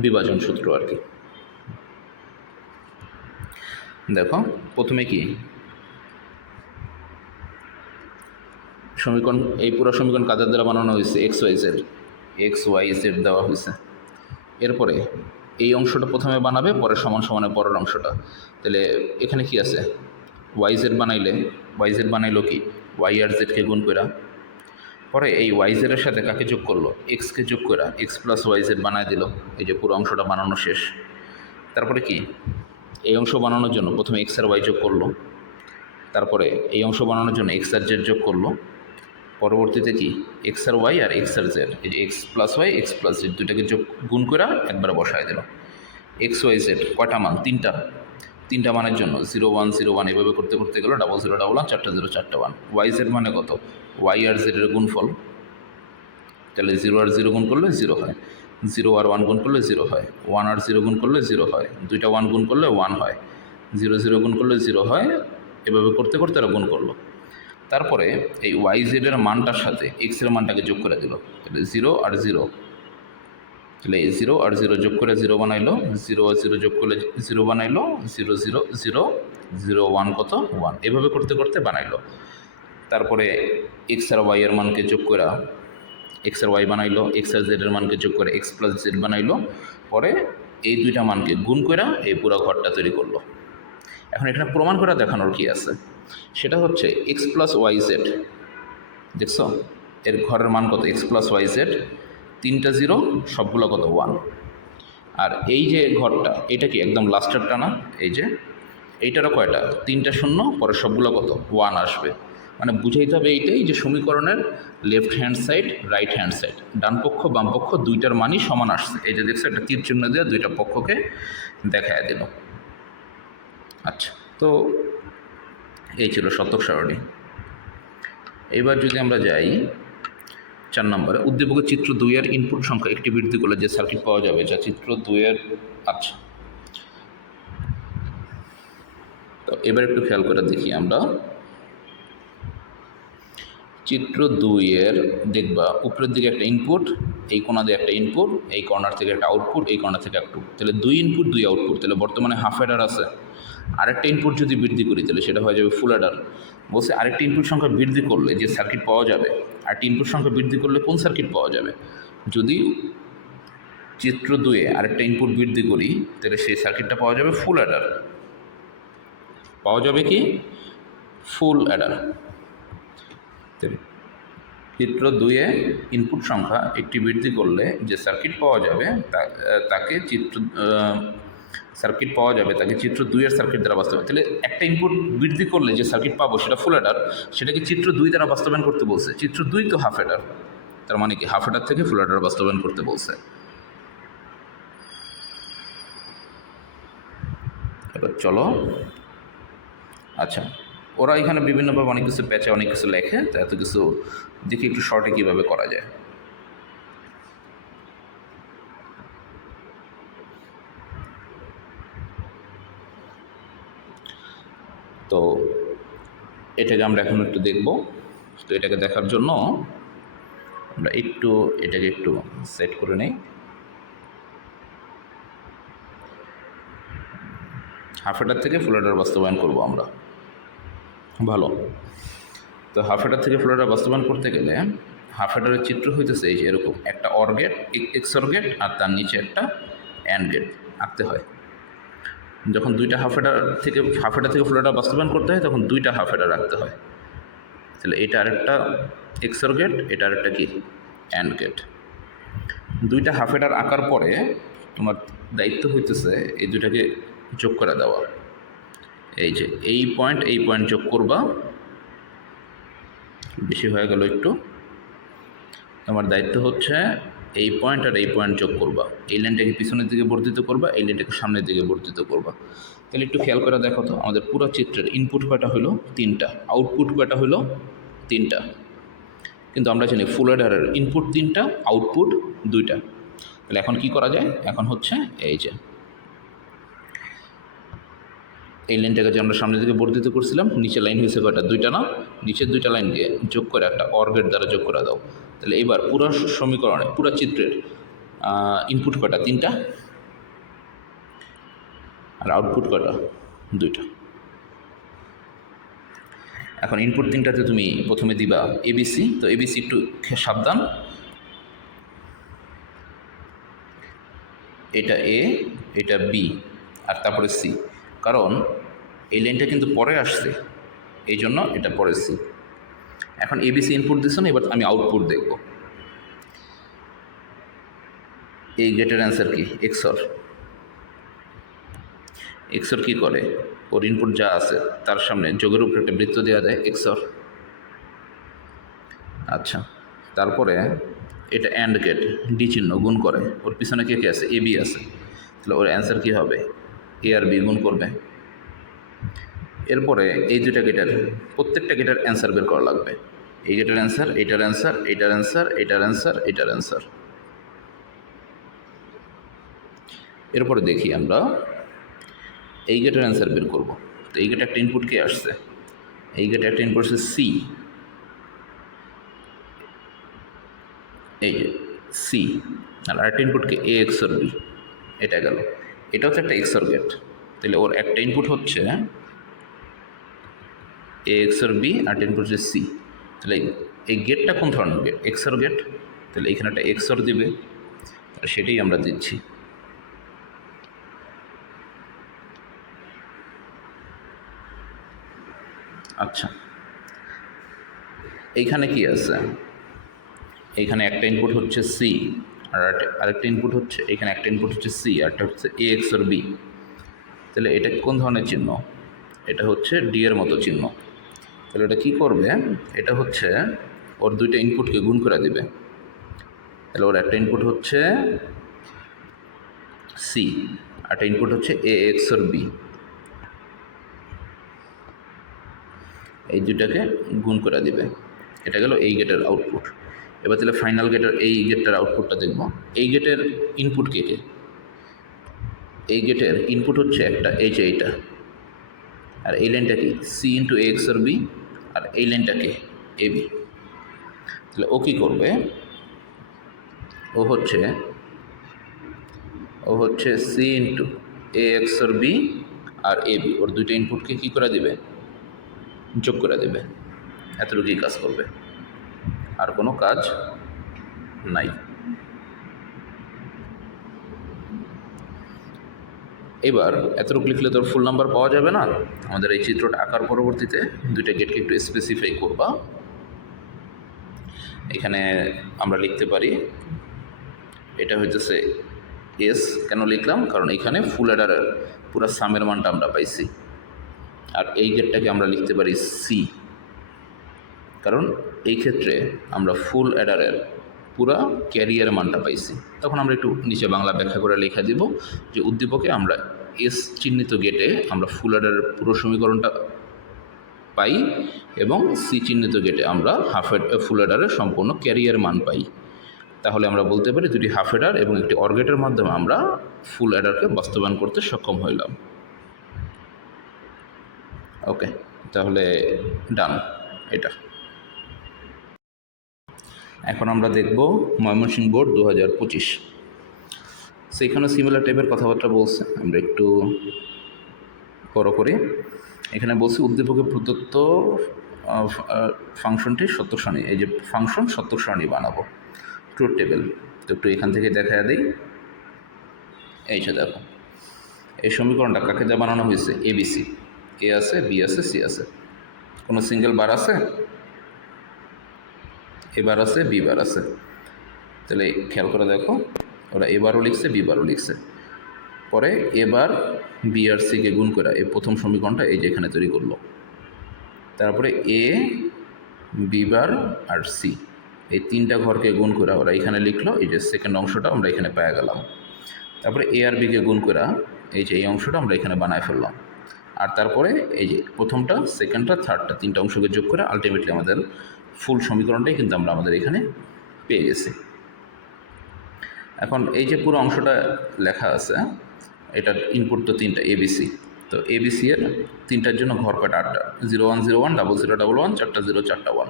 বিভাজন সূত্র আর কি। দেখো প্রথমে কি সমীকরণ, এই পুরো সমীকরণ কাদের দ্বারা বানানো হয়েছে? এক্স ওয়াই জেড দেওয়া হয়েছে। এরপরে এই অংশটা প্রথমে বানাবে, পরে সমান সমানের পরের অংশটা। তাহলে এখানে কি আছে? ওয়াই জেড বানাইলো কি ওয়াই আর জেডকে গুণ করা, পরে এই ওয়াইজেডের সাথে কাকে যোগ করলো, এক্সকে যোগ করে এক্স প্লাস ওয়াইজেড বানায় দিল। এই যে পুরো অংশটা বানানো শেষ। তারপরে কি, এই অংশ বানানোর জন্য প্রথমে এক্স আর ওয়াই যোগ করলো, তারপরে এই অংশ বানানোর জন্য এক্স আর জেড যোগ করলো, পরবর্তীতে কি এক্স আর ওয়াই আর এক্স আর জেড, এই যে x plus Y x plus z দুইটাকে যোগ গুণ করে একবারে বসায় দিল। এক্স ওয়াই জেড কয়টা মান, তিনটা মানের জন্য 0 1 0 1 এভাবে করতে করতে গেলো 0 0 1 1 4টা 0 4টা 1। ওয়াই জেড মানে কত, ওয়াই আর জেডের গুণফল, তাহলে 0 আর 0 গুণ করলে 0 হয়, 0 আর 1 গুণ করলে 0 হয়, 1 আর 0 গুণ করলে 0 হয়, দুইটা 1 গুণ করলে 1 হয়, 0 0 গুণ করলে 0 হয়, এভাবে করতে করতে এরা গুণ করলো। তারপরে এই ওয়াই জেডের মানটার সাথে এক্সের মানটাকে যোগ করে দিল, তাহলে 0 আর 0, তাহলে 0 আর 0 যোগ করে 0 বানাইলো, 0 আর 0 যোগ করলে 0 বানাইলো, 0 0 0 0 1 কত 1, এভাবে করতে করতে বানাইলো। তারপরে এক্স আর ওয়াই এর মানকে যোগ করে এক্স আর ওয়াই বানাইলো, এক্স আর জেডের মানকে যোগ করে এক্স প্লাস জেড বানাইলো, পরে এই দুইটা মানকে গুণ করে এই পুরো ঘরটা তৈরি করলো। এখন এখানে প্রমাণ করে দেখানোর কি আছে, সেটা হচ্ছে এক্স প্লাস ওয়াই জেড, দেখছো এর ঘরের মান কত, এক্স প্লাস ওয়াই জেড, তিনটা 0 সবগুলো কত 1। আর এই যে ঘরটা এটা কি একদম লাস্টেরটা না, এই যে এইটারও কয়টা, তিনটা 0, পরে সবগুলো কত 1 আসবে। মানে বুঝাইতে হবে এইটাই যে সমীকরণের left hand side right hand side, ডান পক্ষ বাম পক্ষ দুইটার মানই সমান আসছে। এই যে দেখছো একটা তীর চিহ্ন দিয়ে দুইটা পক্ষকে দেখায় দিল। আচ্ছা, তো এই ছিল শতক সারণী। এবার যদি আমরা যাই 4 নম্বরে, উদ্দীপকের চিত্র 2 এর ইনপুট সংখ্যা একটি বৃদ্ধি করলে যে সার্কিট পাওয়া যাবে যা চিত্র 2 এর। আচ্ছা, তো এবার একটু খেয়াল করে দেখি আমরা চিত্র 2 এর, দেখবা উপরের দিকে একটা ইনপুট, এই কোণা দিয়ে একটা ইনপুট, এই কর্নার থেকে একটা আউটপুট, এই কর্নার থেকে আউটপুট, তাহলে 2 ইনপুট 2 আউটপুট, তাহলে বর্তমানে হাফ অ্যাডার আছে। আরেকটা ইনপুট যদি বৃদ্ধি করি তাহলে সেটা হয়ে যাবে ফুল অ্যাডার। বলছে আরেকটা ইনপুট সংখ্যা বৃদ্ধি করলে যে সার্কিট পাওয়া যাবে, আরেকটি ইনপুট সংখ্যা বৃদ্ধি করলে কোন সার্কিট পাওয়া যাবে। যদি চিত্র 2 এ আরেকটা ইনপুট বৃদ্ধি করি তাহলে সেই সার্কিটটা পাওয়া যাবে ফুল অ্যাডার, পাওয়া যাবে কি ফুল অ্যাডার। চিত্র 2 এ ইনপুট সংখ্যা একটি বৃদ্ধি করলে যে সার্কিট পাওয়া যাবে তাকে চিত্র 2 এর সার্কিট দ্বারা বাস্তবায়ন। তাহলে একটা ইনপুট বৃদ্ধি করলে যে সার্কিট পাবো সেটা ফুল অ্যাডার, সেটাকে চিত্র 2 দ্বারা বাস্তবায়ন করতে বলছে। চিত্র 2 তো হাফ অ্যাডার, তার মানে কি হাফ অ্যাডার থেকে ফুল অ্যাডার বাস্তবায়ন করতে বলছে। এবার চলো, আচ্ছা ওরা এখানে বিভিন্নভাবে অনেক কিছু প্যাচে অনেক কিছু লেখে, তো এত কিছু দেখি একটু শর্টে কীভাবে করা যায়। তো এটাকে আমরা এখন একটু দেখব। তো এটাকে দেখার জন্য আমরা এটাকে একটু সেট করে নিই। হাফ অ্যাডার থেকে ফুল অ্যাডার বাস্তবায়ন করব আমরা, ভালো। তো হাফ অ্যাডার থেকে ফুল অ্যাডার বাস্তবায়ন করতে গেলে হাফ অ্যাডারের চিত্র হইতেছে এই যে এরকম, একটা অর গেট এক্সর গেট আর তার নিচে একটা অ্যান্ড গেট আঁকতে হয়। যখন দুইটা হাফ অ্যাডার থেকে ফুল অ্যাডার বাস্তবায়ন করতে হয় তখন দুইটা হাফ অ্যাডার রাখতে হয়। তাহলে এটা আরেকটা এক্সর গেট, এটা আরেকটা কি অ্যান্ড গেট। দুইটা হাফ অ্যাডার আঁকার পরে তোমার দায়িত্ব হইতেছে এই দুইটাকে যোগ করে দেওয়া। এই যে এই পয়েন্ট যোগ করবা, বেশি হয়ে গেল একটু। তোমার দায়িত্ব হচ্ছে এই পয়েন্ট আর এই পয়েন্ট যোগ করবা, এই লাইনটাকে পিছনের দিকে বর্ধিত করবা, এই লাইনটাকে সামনের দিকে বর্ধিত করবা। তাহলে একটু খেয়াল করে দেখো তো আমাদের পুরো চিত্রের ইনপুট কয়টা হলো 3টা, আউটপুট কয়টা হলো 3টা। কিন্তু আমরা জানি ফুল অ্যাডারের ইনপুট 3টা আউটপুট 2টা। তাহলে এখন কি করা যায়, এখন হচ্ছে এই যে এই লাইনটাকে যে আমরা সামনের দিকে বর্ধিত করছিলাম, নিচে লাইন হয়েছে কয়টা 2টা না, নিচের 2টা লাইনকে যোগ করে একটা অর গেট দ্বারা যোগ করে দাও। তাহলে এবার পুরো সমীকরণে পুরো চিত্রের ইনপুট কয়টা 3টা আর আউটপুট কয়টা 2টা। এখন ইনপুট 3টাতে তুমি প্রথমে দিবা এবিসি। তো এবিসি একটু সাবধান, এটা এ, এটা বি আর তারপরে সি, কারণ এই লাইনটা কিন্তু পরে আসছে এই জন্য এটা পরে সি। এখন এবিসি ইনপুট দিচ্ছে না, এবার আমি আউটপুট দেখব। এই গেটের অ্যান্সার কি? এক্সর। এক্সর কী করে? ওর ইনপুট যা আছে তার সামনে যোগের উপরে একটা বৃত্ত দেওয়া যায়, এক্সর। আচ্ছা, তারপরে এটা অ্যান্ড গেট, ডি চিহ্ন, গুণ করে। ওর পিছনে কে কে আছে? এ বি আছে। তাহলে ওর অ্যান্সার কী হবে? এ আর বি গুণ করবে। এরপরে এই দুইটা গেটের প্রত্যেকটা গেটের অ্যান্সার বের করা লাগবে। এই গেটের অ্যান্সার, এটার অ্যান্সার, এটার অ্যান্সার, এটার অ্যান্সার, এটার অ্যান্সার। এরপরে দেখি আমরা এই গেটের অ্যান্সার বের করব। তো এই গেটে একটা ইনপুট কে আসছে? এই গেটে একটা ইনপুট হচ্ছে সি। এই যে সি, আর আরেকটা ইনপুটকে এ এক্সর বি। এটা গেল, এটা হচ্ছে একটা এক্সর গেট। তাহলে ওর একটা ইনপুট হচ্ছে এ এক্সর বি, আর একটা ইনপুট হচ্ছে সি। তাহলে এই গেটটা কোন ধরনের গেট? XOR gate. তাহলে এখানে একটা এক্সর দিবে, আর সেটাই আমরা দিচ্ছি। আচ্ছা, এইখানে কি আছে? এইখানে একটা ইনপুট হচ্ছে সি, আর আরেকটা ইনপুট হচ্ছে, এখানে একটা ইনপুট হচ্ছে সি, আরটা হচ্ছে এ এক্সর বি। তাহলে এটা কোন ধরনের চিহ্ন? এটা হচ্ছে ডি এর মতো চিহ্ন। তাহলে এটা কী করবে? এটা হচ্ছে ওর দুইটা ইনপুটকে গুণ করে দিবে। তাহলে ওর একটা ইনপুট হচ্ছে সি, একটা ইনপুট হচ্ছে এ এক্সর বি। এই দুইটাকে গুণ করে দিবে। এটা গেল এই গেটের আউটপুট। এবার তাহলে ফাইনাল গেটের, এই গেটটার আউটপুটটা দেখব। এই গেটের ইনপুট কে কে? এই গেটের ইনপুট হচ্ছে একটা, এই যে এইটা, আর এই লাইনটা কি? সি ইন্টু এ এক্সর বি, আর এই লাইনটাকে এ বি। তাহলে ও কী করবে? ও হচ্ছে C into A XOR B R A B, ওর দুইটা ইনপুটকে কী করে দিবে? যোগ করে দেবে। এতটুকুই কাজ করবে, আর কোনো কাজ নাই। এবার এতটুকু লিখলে তোর ফুল নাম্বার পাওয়া যাবে না। আমাদের এই চিত্রটা আঁকার পরবর্তীতে দুইটা গেটকে একটু স্পেসিফাই করবা। এখানে আমরা লিখতে পারি, এটা হইতেছে এস। কেন লিখলাম? কারণ এখানে ফুল অ্যাডারের পুরো সামের মানটা আমরা পাইছি। আর এই গেটটাকে আমরা লিখতে পারি সি, কারণ এই ক্ষেত্রে আমরা ফুল অ্যাডারের পুরা ক্যারিয়ার মানটা পাইছি। তখন আমরা একটু নিচে বাংলা ব্যাখ্যা করে লেখা দিব যে উদ্দীপকে আমরা এস চিহ্নিত গেটে আমরা ফুল অ্যাডারের পুরো সমীকরণটা পাই, এবং সি চিহ্নিত গেটে আমরা ফুল অ্যাডারের সম্পূর্ণ ক্যারিয়ার মান পাই। তাহলে আমরা বলতে পারি দুটি হাফ অ্যাডার এবং একটি অর গেটের মাধ্যমে আমরা ফুল অ্যাডারকে বাস্তবায়ন করতে সক্ষম হইলাম। ওকে, তাহলে ডান এটা। এখন আমরা দেখব ময়মনসিংহ বোর্ড 2025। সেইখানে সিমিলার টাইপের কথাবার্তা বলছে, আমরা একটু বড় করি। এখানে বলছি উদ্দীপকে প্রদত্ত ফাংশনটি সত্যক সারণী, এই যে ফাংশন সত্যক সারণী বানাবো, ট্রুথ টেবিল। তো একটু এখান থেকে দেখা দিই। এই যে দেখো, এই সমীকরণটা কাকে যা বানানো হয়েছে? এবিসি, এ আছে, বি আছে, সি আছে। কোনো সিঙ্গেল বার আছে? এ বার আছে, বি বার আছে। তাহলে খেয়াল করে দেখো, ওরা এ বারও লিখছে, বি বারও লিখছে। পরে এবার বি আর সিকে গুণ করে এই প্রথম সমীকরণটা এই যে এখানে তৈরি করলো। তারপরে এ, বি বার আর সি, এই তিনটা ঘরকে গুণ করে ওরা এখানে লিখলো। এই যে সেকেন্ড অংশটা আমরা এখানে পেয়ে গেলাম। তারপরে এ আর বিকে গুণ করে এই যে এই অংশটা আমরা এখানে বানায় ফেললাম। আর তারপরে এই যে প্রথমটা, সেকেন্ডটা, থার্ডটা, তিনটা অংশকে যোগ করে আলটিমেটলি আমাদের ফুল সমীকরণটাই কিন্তু আমরা আমাদের এখানে পেয়ে গেছি। এখন এই যে পুরো অংশটা লেখা আছে, এটার ইনপুট তো তিনটা, এবিসি। তো এবিসি এর তিনটার জন্য ঘর কয়টা? 8টা। 0 1 0 1 0 0 1 1, 4টা 0 4টা 1।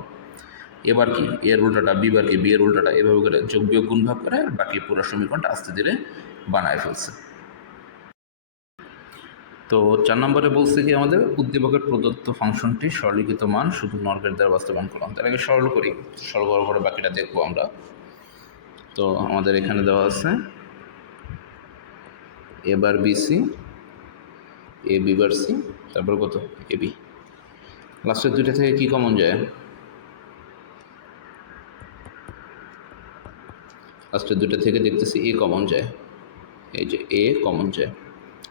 এবার কি? এর উল্টাটা, বি বার কি? বি এর উল্টাটা, এভাবে করে যোগ বিয়োগ গুণ ভাগ করে বাকি পুরো সমীকরণটা আস্তে ধীরে বানায় ফেলছে। তো 4 নম্বরে বলছে কি আমাদের উদ্দীপকের প্রদত্ত ফাংশনটি সরলীকৃত মান শুধু নর গেট দ্বারা বাস্তবায়ন করলাম। তার আগে সরল করি, সরল করার পরে বাকিটা দেখবো আমরা। তো আমাদের এখানে দেওয়া আছে এ বার BC, A B bar C, তারপর কত? A B. লাস্টের দুইটা থেকে কি কমন যায়? লাস্টের দুটো থেকে দেখতেছি এ কমন যায়, এই যে এ কমন যায়,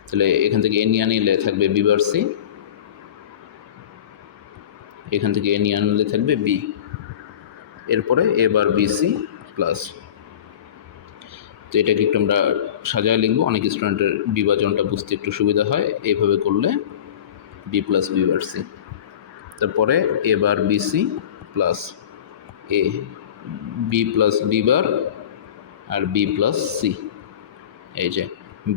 তাহলে এখান থেকে এ নিয়ে নিলে থাকবে বি বার সি, এখান থেকে এ নিয়ে আনলে থাকবে বি, এরপরে এ বার বি সি প্লাস। তো এটাকে একটু আমরা সাজায় লিখবো, অনেক স্টুডেন্টের বিভাজনটা বুঝতে একটু সুবিধা হয়, এইভাবে করলে B plus B bar C, তারপরে A bar B C plus A, B plus B bar আর বি প্লাস সি, এই যে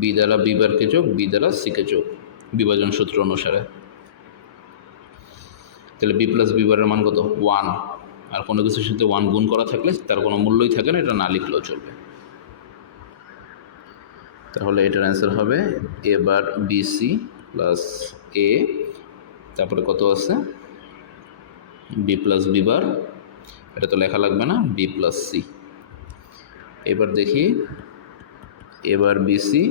বি দ্বারা বি বারকে যোগ, বি দ্বারা সিকে যোগ বিভাজন সূত্র অনুসারে। তাহলে বি প্লাস বি বারের মান কত? 1, আর কোনো কিছুর সাথে 1 গুণ করা থাকলে তার কোনো মূল্যই থাকে না, এটা না লিখলেও চলবে। তাহলে এটার অ্যান্সার হবে এ বার বি সি প্লাস এ, তারপরে কত আছে বি প্লাস বি বার, এটা তো লেখা লাগবে না, বি প্লাস সি। এবার দেখি A bar B C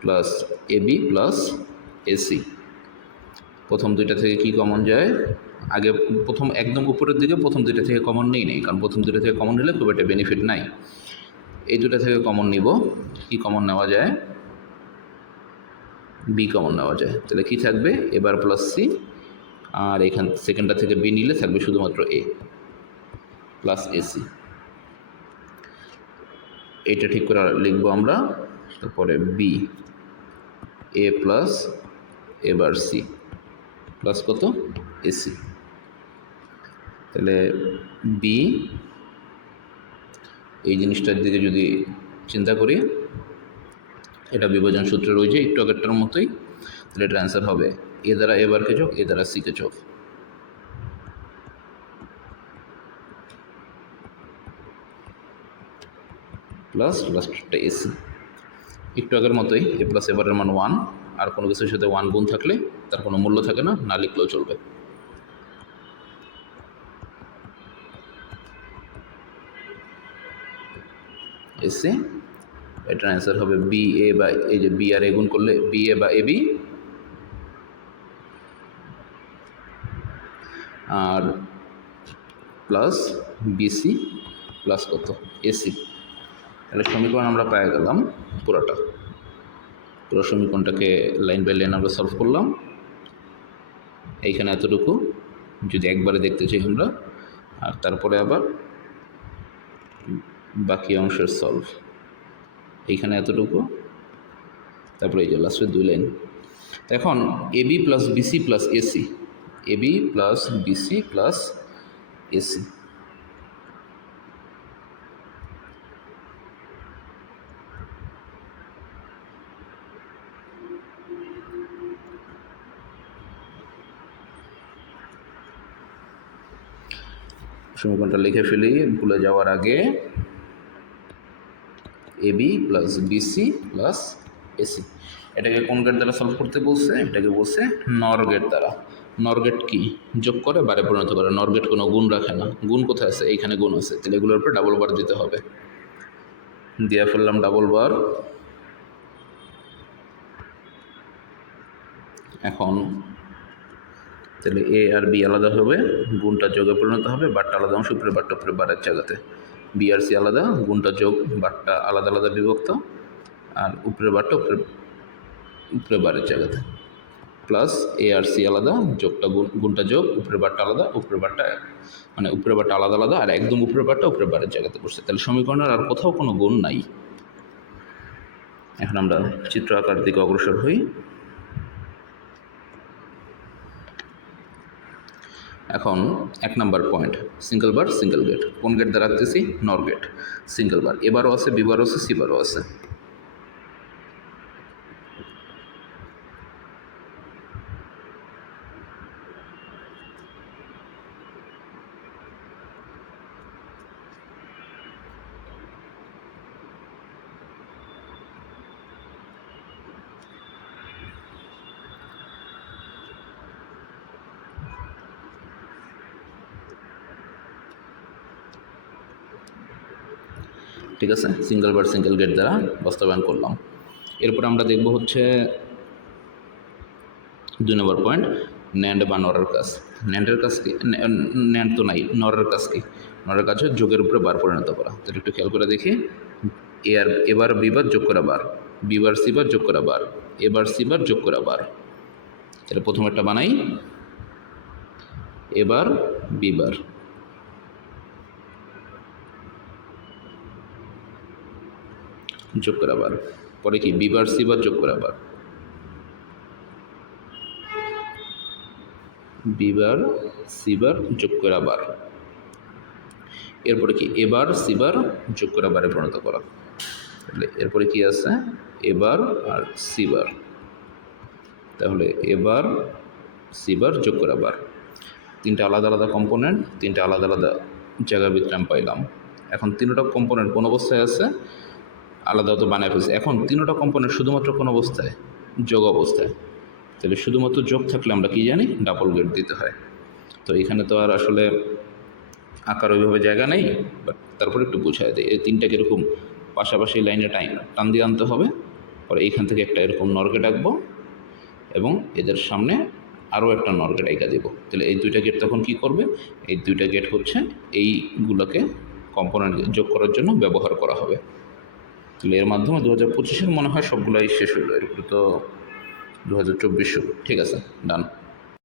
plus A B plus AC, প্রথম দুইটা থেকে কি কমন যায়? আগে প্রথম একদম উপরের দিকে প্রথম দুইটা থেকে কমন নেই, কারণ প্রথম দুইটা থেকে কমন নিলে খুব একটা বেনিফিট নাই। এই দুটা থেকে কমন নিব, কি কমন নেওয়া যায়? বি কমন নেওয়া যায়, তাহলে কি থাকবে? এ বার প্লাস সি, আর এখান সেকেন্ডটা থেকে বি নিলে থাকবে শুধুমাত্র এ প্লাস এসি। এইটা ঠিক করে লিখবো আমরা, তারপরে B A plus A bar C plus কত? এসি। তাহলে বি, এই জিনিসটার দিকে যদি চিন্তা করি, এটা বিভাজন সূত্রের ওই যে একটু আগেরটার মতোই, তাহলে এটার অ্যান্সার হবে এ দ্বারা এ বারকে যোগ, এ দ্বারা সিকে যোগ প্লাস লাস্টটা এসি। একটু আগের মতোই এ প্লাস এ বারের মান 1, আর কোনো কিছুর সাথে 1 গুণ থাকলে তার কোনো মূল্য থাকে না, না লিখলেও চলবে। এসি, এটার অ্যান্সার হবে বি এ বা, এই যে বি আর এ গুণ করলে বি এ বা A B, R plus BC plus কত? এসি। তাহলে সমীকরণ আমরা পেয়ে গেলাম পুরোটা, পুরো সমীকরণটাকে লাইন বাই লাইন আমরা সলভ করলাম। এইখানে এতটুকু যদি একবারে দেখতে চাই আমরা, আর তারপরে আবার বাকি অংশের সলভ, এইখানে এতটুকু, তারপরে এই যে লাস্টের 2 লাইন। এখন AB plus BC plus AC, AB plus BC plus AC, সমীকরণটা লিখে ফেলি ভুলে যাওয়ার আগে। AB plus BC plus AC, এটাকে কোন গেট দ্বারা সলভ করতে বলছে? এটাকে বলছে নর গেট দ্বারা। নর গেট কি? যোগ করে বারে পরিণত করে। নর গেট কোনো গুণ রাখে না। গুণ কোথায় আছে? এইখানে গুণ আছে, তাহলে এগুলোর উপরে ডাবল বার দিতে হবে। দিয়ে ফেললাম ডাবল বার। এখন তাহলে এ আর বি আলাদা হবে, গুণটা যোগে পরিণত হবে, বারটা আলাদা অংশ, উপরে বারটা উপরে বারের জায়গাতে। বি আর সি আলাদা, গুণটা যোগ, বারটা আলাদা আলাদা বিভক্ত, আর উপরে বারটা উপরে বারের জায়গাতে, প্লাস এ আর সি আলাদা, যোগটা গুণটা যোগ, উপরে বারটা আলাদা, উপরে বারটা মানে উপরে বারটা আলাদা আলাদা, আর একদম উপরে বারটা উপরে বারের জায়গাতে বসছে। তাহলে সমীকরণের আর কোথাও কোনো গুণ নাই। এখন আমরা চিত্র আকার দিকে অগ্রসর হই। এখন 1 নম্বর পয়েন্ট, সিঙ্গেল বার সিঙ্গেল গেট। কোন গেট দ্বারা রাখতেছি? নর গেট। সিঙ্গেল বার এবারও আছে, বিবারও আছে, সিবারও আছে। ঠিক আছে, সিঙ্গেল বার সিঙ্গেল গেট দ্বারা বাস্তবায়ন করলাম। এরপর আমরা দেখব হচ্ছে 2 নম্বর পয়েন্ট, ন্যান্ড বা নরের কাজ। ন্যান্ডের কাজ কি? ন্যান্ড তো নাই, নরের কাজ কি? নরের কাজ হচ্ছে যোগের উপরে বার পরিণত করা। তাহলে একটু খেয়াল করে দেখি, এবার বিবার যোগ করা বার, বিবার সিবার যোগ করা বার, এবার সিবার যোগ করা বার। তাহলে প্রথম একটা বানাই, এবার বিবার, যোগ করা বার, পরে কি বিবার সিবার যোগ করা বার, বিবার সিবার যোগ করা বার। এরপরে কি এবার সিবার যোগ করা বারে পরিণত করা। তাহলে এরপরে কি আছে, এবার আর সিবার। তাহলে এবার সিবার যোগ করা বার। তিনটা আলাদা আলাদা কম্পোনেন্ট, তিনটা আলাদা আলাদা জায়গার ভিতরে আমি পাইলাম। এখন তিনটা কম্পোনেন্ট কোন অবস্থায় আছে, আলাদা তো বানায় ফেলছে। এখন তিনটা কম্পোনেন্ট শুধুমাত্র কোন অবস্থায়, যোগ অবস্থায়। তাহলে শুধুমাত্র যোগ থাকলে আমরা কি জানি, ডাবল গেট দিতে হয়। তো এখানে তো আর আসলে আঁকার ওইভাবে জায়গা নেই, বাট তারপরে একটু বোঝায় দেয়। এই তিনটা কীরকম পাশাপাশি লাইনে টান দিয়ে আনতে হবে। পরে এইখান থেকে একটা এরকম নরগেট আঁকবো এবং এদের সামনে আরও একটা নরগেট আঁকা দেবো। তাহলে এই দুইটা গেট তখন কি করবে, এই দুইটা গেট হচ্ছে এইগুলোকে কম্পোনেন্ট যোগ করার জন্য ব্যবহার করা হবে। তাহলে এর মাধ্যমে 2025-এর মনে হয় সবগুলাই শেষ হলো। এরপরে তো 2024 ঠিক আছে, ডান।